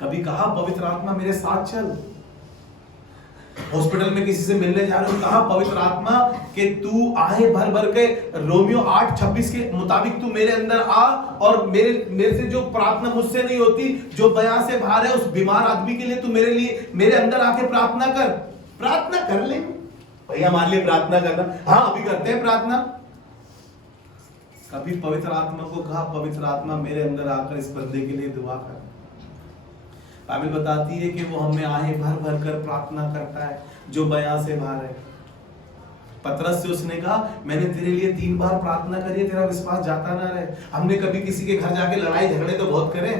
कभी कहा पवित्र आत्मा मेरे साथ चल? हॉस्पिटल में किसी से मिलने जा रहे हो, कहा पवित्र आत्मा कि तू आहे भर भर के रोमियो 8:26 के मुताबिक तू मेरे अंदर आ और मेरे से जो प्रार्थना मुझसे नहीं होती, जो बयां से बाहर है, उस बीमार आदमी के लिए तू मेरे अंदर आके प्रार्थना कर ले भैया, हमारे लिए प्रार्थना करना। हाँ अभी करते हैं प्रार्थना। कभी पवित्र आत्मा को कहा पवित्र आत्मा मेरे अंदर आकर इस बंदे के लिए दुआ कर? बाइबल बताती है कि वो हमें आहे भर भर कर प्रार्थना करता है जो बयां से बाहर है। पतरस से उसने कहा मैंने तेरे लिए 3 बार प्रार्थना करी है, तेरा विश्वास जाता ना रहे। हमने कभी किसी के घर जाके लड़ाई झगड़े तो बहुत करे,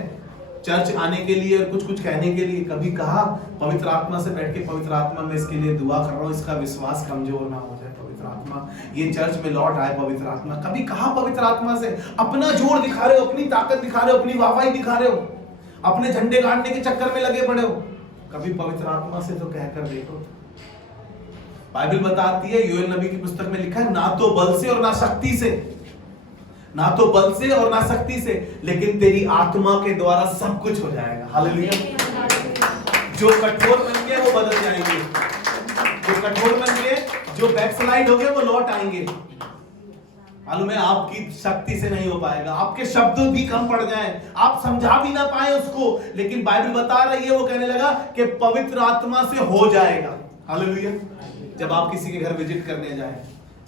चर्च आने के लिए और कुछ कहने के लिए। कभी कहा पवित्र आत्मा से बैठ के पवित्र आत्मा मैं इसके लिए दुआ कर रहा हूँ, इसका विश्वास कमजोर ना हो जाए, पवित्र आत्मा ये चर्च में लौट आए, पवित्र आत्मा। कभी कहा पवित्र आत्मा से अपना जोर दिखा रहे हो, अपनी ताकत दिखा रहे हो, अपनी वाहवाही दिखा रहे हो, अपने झंडे गाड़ने के चक्कर में लगे पड़े हो, कभी पवित्र आत्मा से तो कहकर देखो। बाइबल बताती है, योएल नबी की पुस्तक में लिखा है, ना तो बल से और ना शक्ति से, ना तो बल से और ना शक्ति से, लेकिन तेरी आत्मा के द्वारा सब कुछ हो जाएगा। हालेलुया। जो कठोर बन गए वो बदल जाएंगे, जो कठोर बन गए, जो बैकस्लाइड हो गए वो लौट आएंगे। मालूम है आपकी शक्ति से नहीं हो पाएगा, आपके शब्द भी कम पड़ जाएं, आप समझा भी ना पाए उसको, लेकिन बाइबल बता रही है, वो कहने लगा कि पवित्र आत्मा से हो जाएगा। हालेलुया। जब आप किसी के घर विजिट करने जाएं,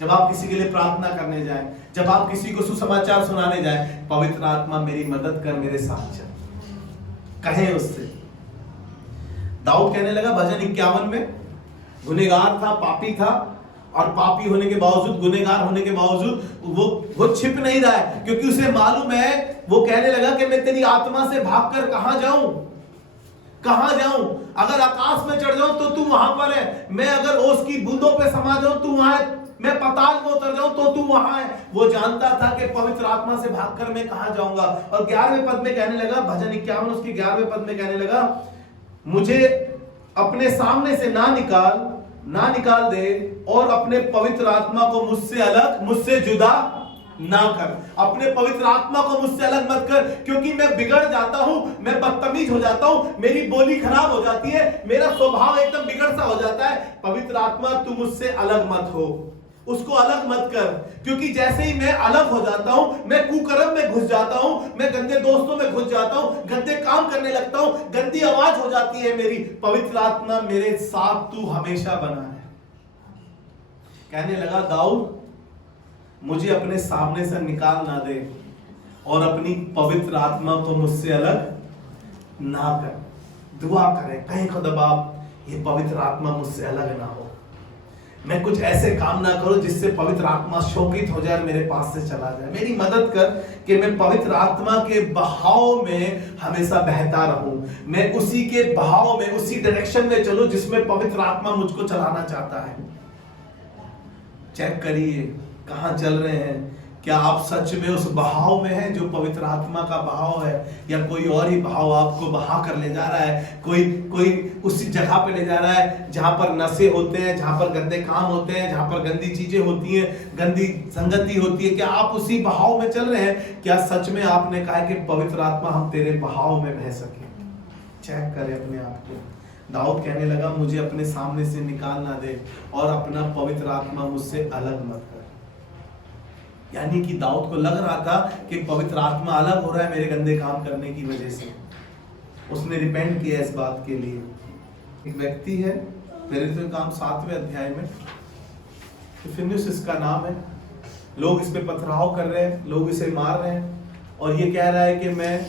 जब आप किसी के लिए प्रार्थना करने जाएं, जब आप किसी को सुसमाचार सुनाने जाएं, पवित्र आत्मा मेरी मदद कर, मेरे साथ चल, कहे उससे। दाऊद कहने लगा भजन 51 में, गुनहगार था, पापी था, और पापी होने के बावजूद, गुनहगार होने के बावजूद वो छिप नहीं रहा है, क्योंकि उसे मालूम है, वो कहने लगा कि मैं तेरी आत्मा से भागकर कहां जाऊं, अगर आकाश में चढ़ जाऊं तो तू वहां पर है, मैं अगर ओस की बूंदों पे समा जाऊं तू वहां है, मैं पाताल में उतर जाऊं तो तू वहां है। वो जानता था कि पवित्र आत्मा से भागकर मैं कहां जाऊंगा। और 11वें पद में कहने लगा, भजन 51 उसके 11वें पद में कहने लगा, मुझे अपने सामने से ना निकाल दे और अपने पवित्र आत्मा को मुझसे जुदा ना कर। अपने पवित्र आत्मा को मुझसे अलग मत कर, क्योंकि मैं बिगड़ जाता हूं, मैं बदतमीज हो जाता हूं, मेरी बोली खराब हो जाती है, मेरा स्वभाव एकदम बिगड़ सा हो जाता है। पवित्र आत्मा तू मुझसे अलग मत हो, उसको अलग मत कर, क्योंकि जैसे ही मैं अलग हो जाता हूं, मैं कुकर्म में घुस जाता हूं, मैं गंदे दोस्तों में घुस जाता हूं, गंदे काम करने लगता हूं, गंदी आवाज हो जाती है मेरी। पवित्र आत्मा मेरे साथ तू हमेशा बना है। कहने लगा दाऊद मुझे अपने सामने से निकाल ना दे और अपनी पवित्र आत्मा को मुझसे अलग ना कर। दुआ करें, कहीं को दबाव, ये पवित्र आत्मा मुझसे अलग ना हो, मैं कुछ ऐसे काम ना करूं जिससे पवित्र आत्मा शोकित हो जाए, मेरे पास से चला जाए। मेरी मदद कर कि मैं पवित्र आत्मा के बहाव में हमेशा बहता रहूं, मैं उसी के बहाव में, उसी डायरेक्शन में चलूं जिसमें पवित्र आत्मा मुझको चलाना चाहता है। चेक करिए कहां चल रहे हैं, क्या आप सच में उस बहाव में हैं जो पवित्र आत्मा का बहाव है, या कोई और ही बहाव आपको बहा कर ले जा रहा है, कोई उसी जगह पे ले जा रहा है जहां पर नशे होते हैं, जहां पर गंदे काम होते हैं, जहां पर गंदी चीजें होती हैं, गंदी संगति होती है। क्या आप उसी बहाव में चल रहे हैं? क्या सच में आपने कहा कि पवित्र आत्मा हम तेरे बहाव में बह सके? चेक करें अपने आप को। दाऊद कहने लगा मुझे अपने सामने से निकाल ना दे और अपना पवित्र आत्मा मुझसे अलग मत कर। यानी कि दाऊद को लग रहा था कि पवित्र आत्मा अलग हो रहा है मेरे गंदे काम करने की वजह से। उसने रिपेंट किया इस बात के लिए। एक व्यक्ति है, प्रेरितों के काम 7वें अध्याय में, फिनिक्स इसका नाम है, लोग इस पे पथराव कर रहे हैं, लोग इसे मार रहे हैं, और ये कह रहा है कि मैं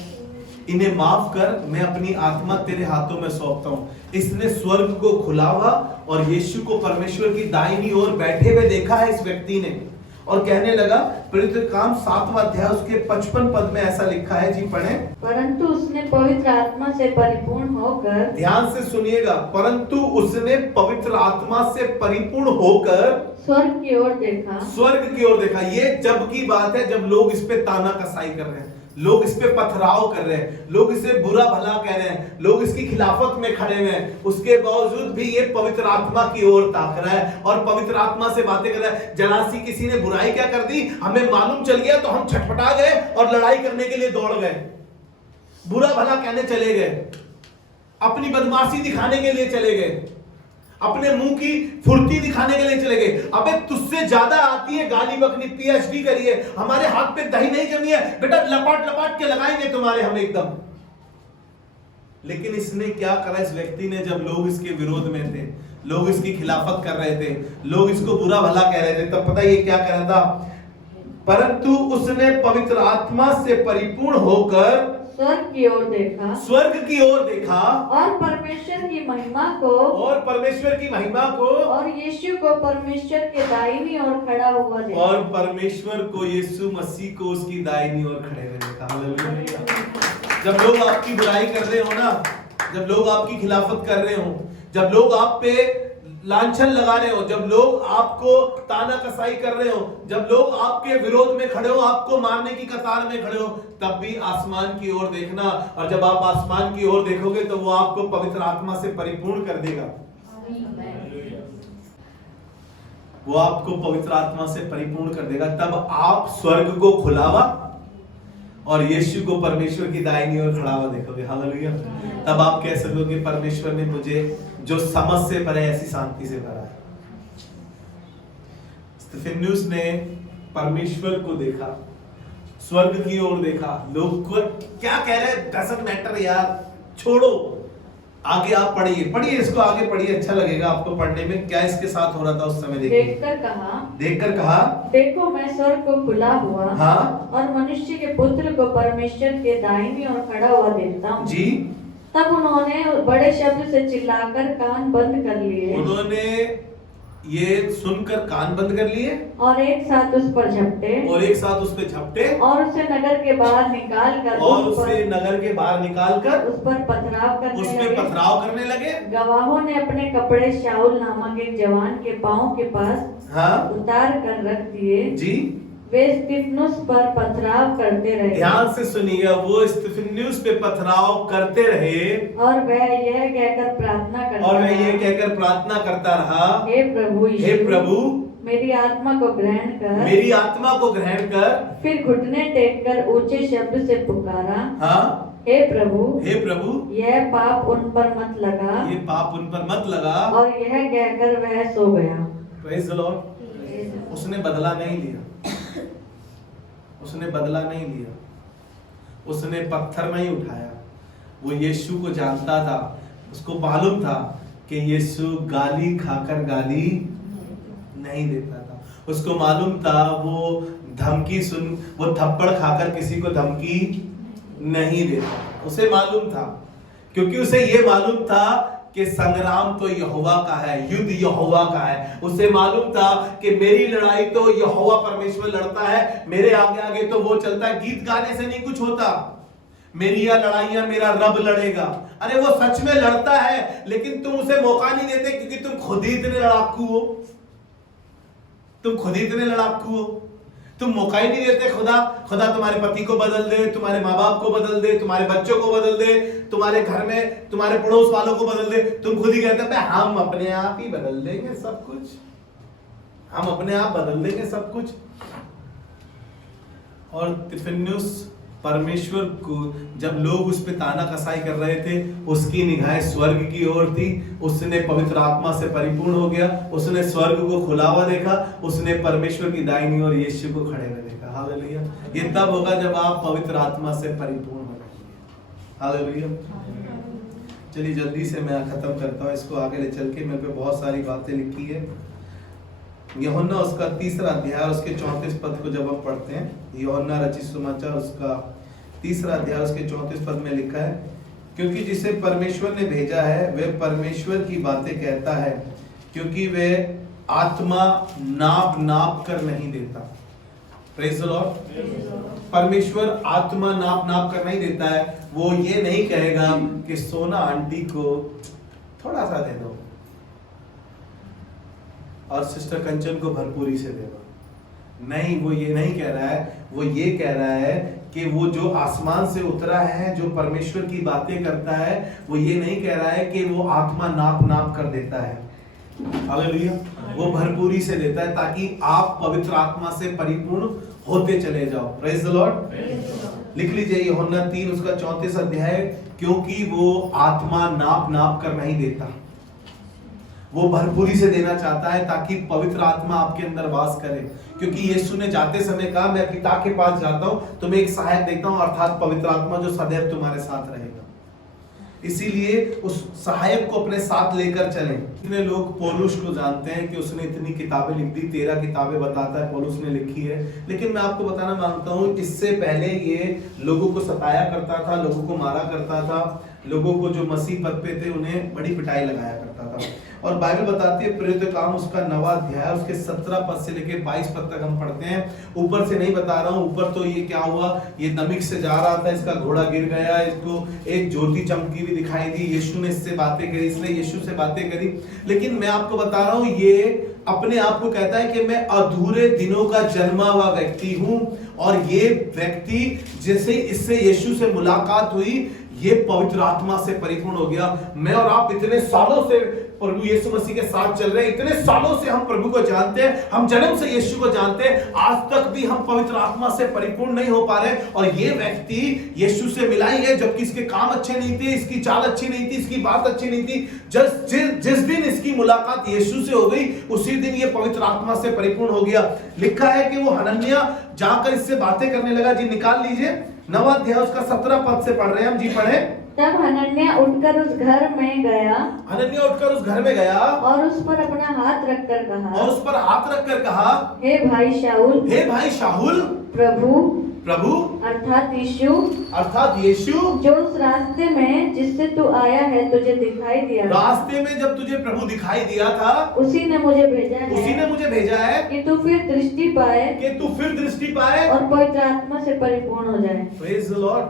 इन्हें माफ कर, मैं अपनी आत्मा तेरे हाथों में सौंपता हूं। इसने स्वर्ग को खुला हुआ और यीशु को परमेश्वर की दाहिनी ओर बैठे हुए देखा है इस व्यक्ति ने, और कहने लगा, पवित्र काम 7वां अध्याय उसके 55 पद में ऐसा लिखा है, जी पढ़े। परंतु उसने पवित्र आत्मा से परिपूर्ण होकर, ध्यान से सुनिएगा, परंतु उसने पवित्र आत्मा से परिपूर्ण होकर स्वर्ग की ओर देखा। स्वर्ग की ओर देखा। ये जब की बात है, जब लोग इस पे ताना कसाई कर रहे हैं, लोग इस पे पथराव कर रहे हैं, लोग इसे बुरा भला कह रहे हैं, लोग इसकी खिलाफत में खड़े हुए हैं, उसके बावजूद भी ये पवित्र आत्मा की ओर ताक रहा है और पवित्र आत्मा से बातें कर रहा है। जरा सी किसी ने बुराई क्या कर दी, हमें मालूम चल गया तो हम छटपटा गए और लड़ाई करने के लिए दौड़ गए, बुरा भला कहने चले गए, अपनी बदमाशी दिखाने के लिए चले गए, अपने मुंह की फुर्ती दिखाने के लिए चले गए। अबे तुझसे ज्यादा आती है गाली बकनी, पीएचडी करिए, हमारे हाथ पे दही नहीं जमी है बेटा, लपाट लपाट के लगाएंगे तुम्हारे हम एकदम। लेकिन इसने क्या करा, इस व्यक्ति ने, जब लोग इसके विरोध में थे, लोग इसकी खिलाफत कर रहे थे, लोग इसको बुरा भला कह रहे थे, तब पता ये क्या कह रहा था, परंतु उसने पवित्र आत्मा से परिपूर्ण होकर स्वर्ग की ओर देखा, स्वर्ग की ओर देखा और परमेश्वर की महिमा को, और परमेश्वर की महिमा को, और यीशु को परमेश्वर के दाहिनी ओर खड़ा हुआ देखा, और परमेश्वर को, यीशु मसीह को उसकी दाहिनी ओर खड़े हुए देखा। हालेलुया। जब लोग आपकी बुराई कर रहे हो ना, जब लोग आपकी खिलाफत कर रहे हो, जब लोग आप पे लांछन लगा रहे हो, जब लोग आपको ताना कसाई कर रहे हो, जब लोग आपके विरोध में खड़े हो, आपको मारने की कतार में खड़े हो, तब भी आसमान की ओर देखना, और जब आप आसमान की ओर देखोगे तो वो आपको पवित्र आत्मा से परिपूर्ण कर देगा। वो आपको पवित्र आत्मा से परिपूर्ण कर देगा। तब आप स्वर्ग को खुलावा और यीशु को परमेश्वर की दाहिनी ओर खड़ा हुआ देखोगे। हालेलुया। तब आप कह सकोगे, परमेश्वर ने मुझे जो समझ से परे ऐसी शांति से भरा है। स्तिफनुस ने परमेश्वर को देखा, स्वर्ग की ओर देखा। लोग को क्या कह रहे हैं, डजंट मैटर यार, छोड़ो, आगे आप पढ़िए इसको, आगे पढ़िए, अच्छा लगेगा आपको पढ़ने में। क्या इसके साथ हो रहा था उस समय, देखिए। देखकर कहा, देखो मैं स्वर्ग को खुला हुआ, हाँ, और मनुष्य के पुत्र को परमेश्वर के दाहिनी ओर खड़ा हुआ देखता हूँ। जी। तब उन्होंने बड़े शब्द से चिल्लाकर कान बंद कर लिए, उन्होंने ये सुनकर कान बंद कर लिए और एक साथ उस पर झपटे, और उसे नगर के बाहर निकाल कर उस पर पथराव करने लगे। गवाहों ने अपने कपड़े शाऊल नामक एक जवान के पांव के पास, हाँ, उतार कर रख दिए। जी। वे स्तिफनुस पर पथराव करते रहे। ध्यान से सुनिएगा, वो स्तिफनुस पे पथराव करते रहे, और वह यह कहकर प्रार्थना करता रहा, हे प्रभु, मेरी आत्मा को ग्रहण कर। फिर घुटने टेक कर ऊंचे शब्द से पुकारा, हाँ, हे प्रभु, यह पाप उन पर मत लगा। और यह कहकर वह सो गया। Praise the Lord. उसने बदला नहीं लिया, उसने पत्थर नहीं उठाया। वो यीशु को जानता था, उसको मालूम था कि यीशु गाली खाकर गाली नहीं देता था। उसको मालूम था वो वो थप्पड़ खाकर किसी को धमकी नहीं देता। उसे मालूम था, क्योंकि उसे ये मालूम था कि संग्राम तो यहोवा का है, युद्ध यहोवा का है। उसे मालूम था कि मेरी लड़ाई तो यहोवा परमेश्वर लड़ता है, मेरे आगे आगे तो वो चलता है। गीत गाने से नहीं कुछ होता, मेरी यह लड़ाइयां मेरा रब लड़ेगा। अरे वो सच में लड़ता है, लेकिन तुम उसे मौका नहीं देते, क्योंकि तुम खुद ही इतने लड़ाकू हो, तुम मौका ही नहीं देते। खुदा तुम्हारे पति को बदल दे, तुम्हारे माँ बाप को बदल दे, तुम्हारे बच्चों को बदल दे, तुम्हारे घर में तुम्हारे पड़ोस वालों को बदल दे। तुम खुद ही कहते हैं हम अपने आप ही बदल देंगे सब कुछ, हम अपने आप बदल देंगे सब कुछ। और स्तिफनुस परमेश्वर को, जब लोग उस पे ताना कसाई कर रहे थे, उसकी निगाहें स्वर्ग की ओर थी। उसने पवित्र आत्मा से परिपूर्ण हो गया, उसने स्वर्ग को खुला हुआ देखा, उसने परमेश्वर की दाहिनी ओर यीशु को खड़े हुए देखा। हालेलुया। ये तब होगा जब आप पवित्र आत्मा से परिपूर्ण हो जाएंगे। हालेलुया। चलिए जल्दी से मैं खत्म करता हूँ इसको, आगे ले चल के मेरे पे बहुत सारी बातें लिखी है। यूहन्ना उसका 3रा अध्याय उसके 34 पद को जब हम पढ़ते हैं, यूहन्ना रचित सुसमाचार उसका 3रा अध्याय उसके 34 पद में लिखा है, क्योंकि जिसे परमेश्वर ने भेजा है वह परमेश्वर की बातें कहता है, क्योंकि वह आत्मा नाप नाप कर नहीं देता। Praise the Lord. परमेश्वर आत्मा नाप नाप कर नहीं देता है। वो ये नहीं कहेगा कि सोना आंटी को थोड़ा सा दे दो और सिस्टर कंचन को भरपूरी से दे दो। नहीं, वो ये नहीं कह रहा है। वो ये कह रहा है कि वो जो आसमान से उतरा है, जो परमेश्वर की बातें करता है, वो ये नहीं कह रहा है कि वो आत्मा नाप नाप कर देता है। हालेलुया। वो भरपूरी से देता है ताकि आप पवित्र आत्मा से परिपूर्ण होते चले जाओ। Praise the Lord. लिख लीजिए यूहन्ना 3 उसका 34 अध्याय, क्योंकि वो आत्मा नाप नाप कर नहीं देता, वो भरपूरी से देना चाहता है ताकि पवित्र आत्मा आपके अंदर वास करे। क्योंकि यीशु ने जाते समय कहा, मैं पिता के पास जाता हूं, तुम्हें एक सहायक देता हूं, अर्थात पवित्र आत्मा जो सदैव तुम्हारे साथ रहेगा। इसीलिए उस सहायक को अपने साथ लेकर चलें। इतने लोग पौलुस को जानते हैं कि उसने इतनी किताबें लिख दी, 13 किताबें बताता है पौलुस ने लिखी है। लेकिन मैं आपको बताना मांगता हूं, इससे पहले ये लोगों को सताया करता था, लोगों को मारा करता था, लोगों को जो मसीह पद पे थे उन्हें बड़ी पिटाई लगाया करता था। और बाइबल बताती है प्रेरित काम उसका 9वां अध्याय उसके 17 पद से लेके 22 पद तक हम पढ़ते हैं। ऊपर से नहीं बता रहा हूं, ऊपर तो ये क्या हुआ, ये नमिक से जा रहा था, इसका घोड़ा गिर गया, इसको एक ज्योति चमकी हुई दिखाई दी, यीशु ने इससे बातें करी, इसने यीशु से बातें करी। लेकिन मैं आपको बता रहा हूं, ये अपने आप को कहता है कि मैं अधूरे दिनों का जन्मा हुआ व्यक्ति हूं। और ये व्यक्ति जैसे इससे यीशु से मुलाकात हुई, ये पवित्र आत्मा से परिपूर्ण हो गया। मैं और आप इतने सालों से प्रभु यीशु मसीह के साथ चल रहे हैं, इतने सालों से हम प्रभु को जानते हैं, हम जन्म से यीशु को जानते हैं, आज तक भी हम पवित्र आत्मा से परिपूर्ण नहीं हो पा रहे। और ये व्यक्ति यीशु से मिला ही है, जबकि इसके काम अच्छे नहीं थे, इसकी चाल अच्छी नहीं थी, इसकी बात अच्छी नहीं थी। जिस दिन इसकी मुलाकात यीशु से हो गई, उसी दिन ये पवित्र आत्मा से परिपूर्ण हो गया। लिखा है कि वो हनन्याह जाकर इससे बातें करने लगा। जी निकाल लीजिए 9वां अध्याय उसका 17 पद से पढ़ रहे हैं हम। जी पढ़े। तब हनन्याह उठकर उस घर में गया, हनन्याह उठकर उस घर में गया और उस पर अपना हाथ रखकर कहा, और उस पर हाथ रखकर कहा, हे भाई शाऊल, हे भाई शाऊल, प्रभु अर्थात यीशु जो उस रास्ते में जिससे तू आया है तुझे दिखाई दिया, रास्ते में जब तुझे प्रभु दिखाई दिया था, उसी ने मुझे भेजा है कि तू फिर दृष्टि पाए और पवित्र आत्मा से परिपूर्ण हो जाए। Praise the Lord.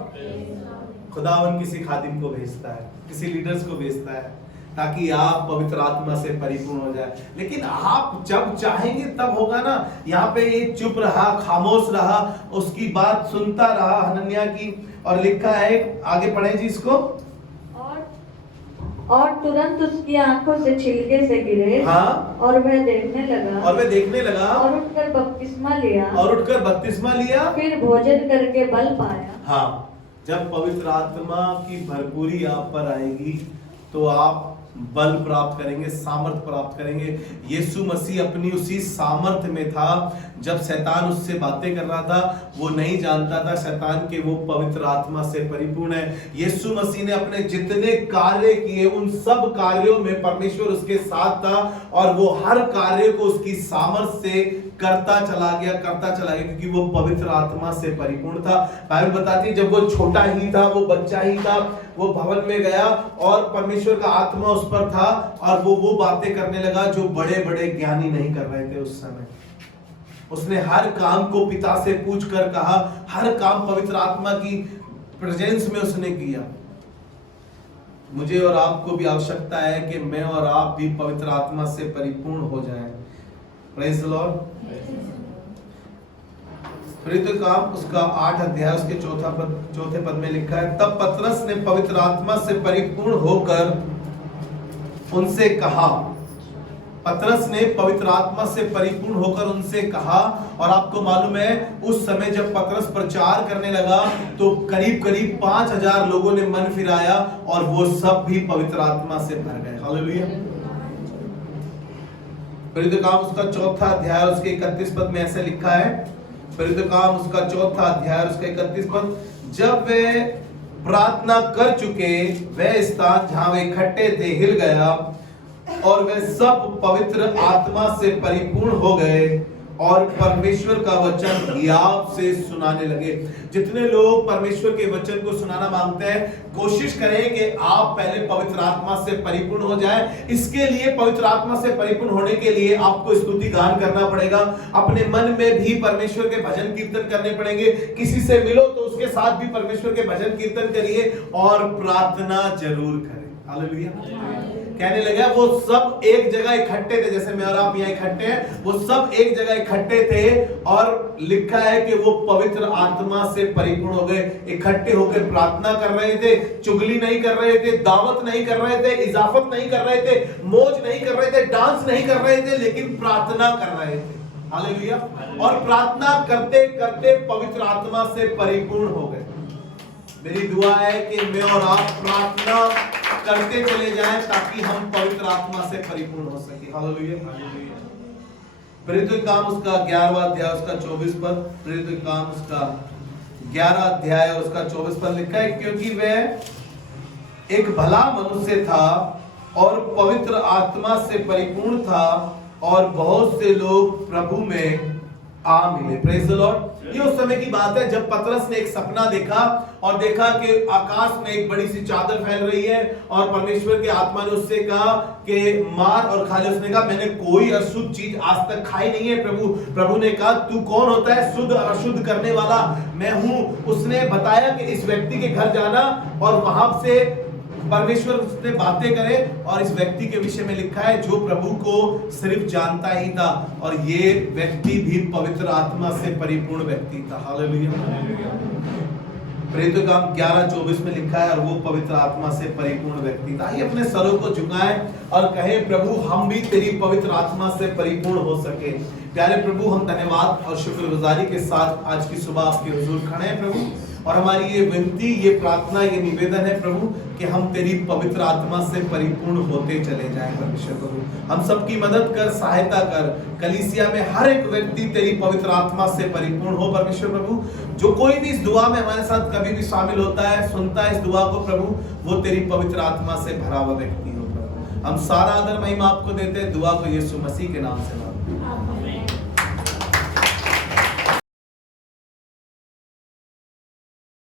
खुदावन किसी खादिम को भेजता है, किसी लीडर्स को भेजता है ताकि आप पवित्र आत्मा से परिपूर्ण हो जाए। लेकिन आप जब चाहेंगे तब होगा ना। यहाँ पे ये चुप रहा, खामोश रहा, उसकी बात सुनता रहा हनन्याह की। और लिखा है, आगे पढ़े जी इसको। और तुरंत उसकी आंखों से छिलके से गिरे, हाँ, और वह देखने लगा और उठकर बपतिस्मा लिया, फिर भोजन करके बल पाया। हाँ, जब पवित्र आत्मा की भरपूरी आप पर आएगी तो आप बल प्राप्त करेंगे, सामर्थ प्राप्त करेंगे। यीशु मसीह अपनी उसी सामर्थ में था। जब शैतान उससे बातें कर रहा था, वो नहीं जानता था शैतान के वो पवित्र आत्मा से परिपूर्ण है। यीशु मसीह ने अपने जितने कार्य किए, उन सब कार्यों में परमेश्वर उसके साथ था और वो हर कार्य को उसकी सामर्थ से करता चला गया, क्योंकि वो पवित्र आत्मा से परिपूर्ण था। बाइबल बताती है जब वो छोटा ही था, वो बच्चा ही था, वो भवन में गया और परमेश्वर का आत्मा उस पर था और वो बातें करने लगा जो बड़े बड़े ज्ञानी नहीं कर रहे थे उस समय। उसने हर काम को पिता से पूछ कर कहा, हर काम पवित्र आत्मा की प्रेजेंस में उसने किया। मुझे और आपको भी आवश्यकता है कि मैं और आप भी पवित्र आत्मा से परिपूर्ण हो जाएं। Praise the Lord. प्रेरितों के काम उसका 8 अध्याय उसके चौथे पद में लिखा है, तब पतरस ने पवित्र आत्मा से परिपूर्ण होकर उनसे कहा। पतरस ने पवित्र आत्मा से परिपूर्ण होकर उनसे कहा। और आपको मालूम है उस समय जब पतरस प्रचार करने लगा तो करीब 5000 लोगों ने मन फिराया और वो सब भी पवित्र आत्मा से भर गए। हालेलुया। प्रेरितों काम उसका 4 अध्याय उसके 31 पद में ऐसे लिखा है। प्रेरितों काम उसका 4 अध्याय उसका 31 पद, जब वे प्रार्थना कर चुके, वह स्थान जहां वे इकट्ठे थे हिल गया और वे सब पवित्र आत्मा से परिपूर्ण हो गए और परमेश्वर का वचन याब से सुनाने लगे। जितने लोग परमेश्वर के वचन को सुनाना मांगते हैं, कोशिश करें कि आप पहले पवित्र आत्मा से परिपूर्ण हो जाएं। इसके लिए पवित्र आत्मा से परिपूर्ण होने के लिए आपको स्तुति गान करना पड़ेगा। अपने मन में भी परमेश्वर के भजन कीर्तन करने पड़ेंगे। किसी से मिलो तो उसके साथ भी परमेश्वर के भजन कीर्तन करिए और प्रार्थना जरूर करें। हालेलुया। कहने लगा वो सब एक जगह इकट्ठे थे, जैसे मैं और आप यहाँ इकट्ठे हैं, वो सब एक जगह इकट्ठे थे और लिखा है कि वो पवित्र आत्मा से परिपूर्ण हो गए। इकट्ठे होकर प्रार्थना कर रहे थे, चुगली नहीं कर रहे थे, दावत नहीं कर रहे थे, इजाफत नहीं कर रहे थे, मौज नहीं कर रहे थे, डांस नहीं कर रहे थे, लेकिन प्रार्थना कर रहे थे। हालेलुया। और प्रार्थना करते करते पवित्र आत्मा से परिपूर्ण हो गए। मेरी दुआ है कि मैं और आप प्रार्थना करते चले जाएं ताकि हम पवित्र आत्मा से परिपूर्ण हो सके। हालेलुया। प्रेरितों के काम उसका 11वां अध्याय उसका 24 पद, प्रेरितों के काम उसका 11 अध्याय उसका 24 पद लिखा है, क्योंकि वह एक भला मनुष्य था और पवित्र आत्मा से परिपूर्ण था और बहुत से लोग प्रभु में आ मिले। Praise the Lord. ये उस समय की बात है जब पतरस ने एक सपना देखा और देखा कि आकाश में एक बड़ी सी चादर फैल रही है और परमेश्वर के आत्मा ने उससे कहा कि मार और खा ले। उसने कहा मैंने कोई अशुद्ध चीज आज तक खाई नहीं है प्रभु। प्रभु ने कहा तू कौन होता है शुद्ध और अशुद्ध करने वाला? मैं हूं। उसने बताया कि इस व्यक्ति के घर जाना और वहां से परमेश्वर उसने बातें करे और इस व्यक्ति के विषय में लिखा है जो प्रभु को सिर्फ जानता ही था और ये व्यक्ति भी पवित्र आत्मा से परिपूर्ण व्यक्ति था। हालेलुया। प्रेरितों का काम 11:24 में लिखा है और वो पवित्र आत्मा से परिपूर्ण व्यक्ति था। आइए अपने सरों को झुकाएं और कहें प्रभु हम भी तेरी पवित्र आत्मा से परिपूर्ण हो सके। प्यारे प्रभु हम धन्यवाद और शुक्रगुजारी के साथ आज की सुबह आपके हुजूर खड़े हैं प्रभु, और हमारी ये विनती, ये प्रार्थना, ये निवेदन है प्रभु कि हम तेरी पवित्र आत्मा से परिपूर्ण होते चले जाएं। परमेश्वर प्रभु हम सबकी मदद कर, सहायता कर। कलीसिया में हर एक व्यक्ति तेरी पवित्र आत्मा से परिपूर्ण हो। परमेश्वर प्रभु जो कोई भी इस दुआ में हमारे साथ कभी भी शामिल होता है, सुनता है इस दुआ को प्रभु, वो तेरी पवित्र आत्मा से भरा हुआ व्यक्ति हो प्रभु। हम सारा आदर महिमा आपको देते हैं। दुआ को यीशु मसीह के नाम से मांगते हैं।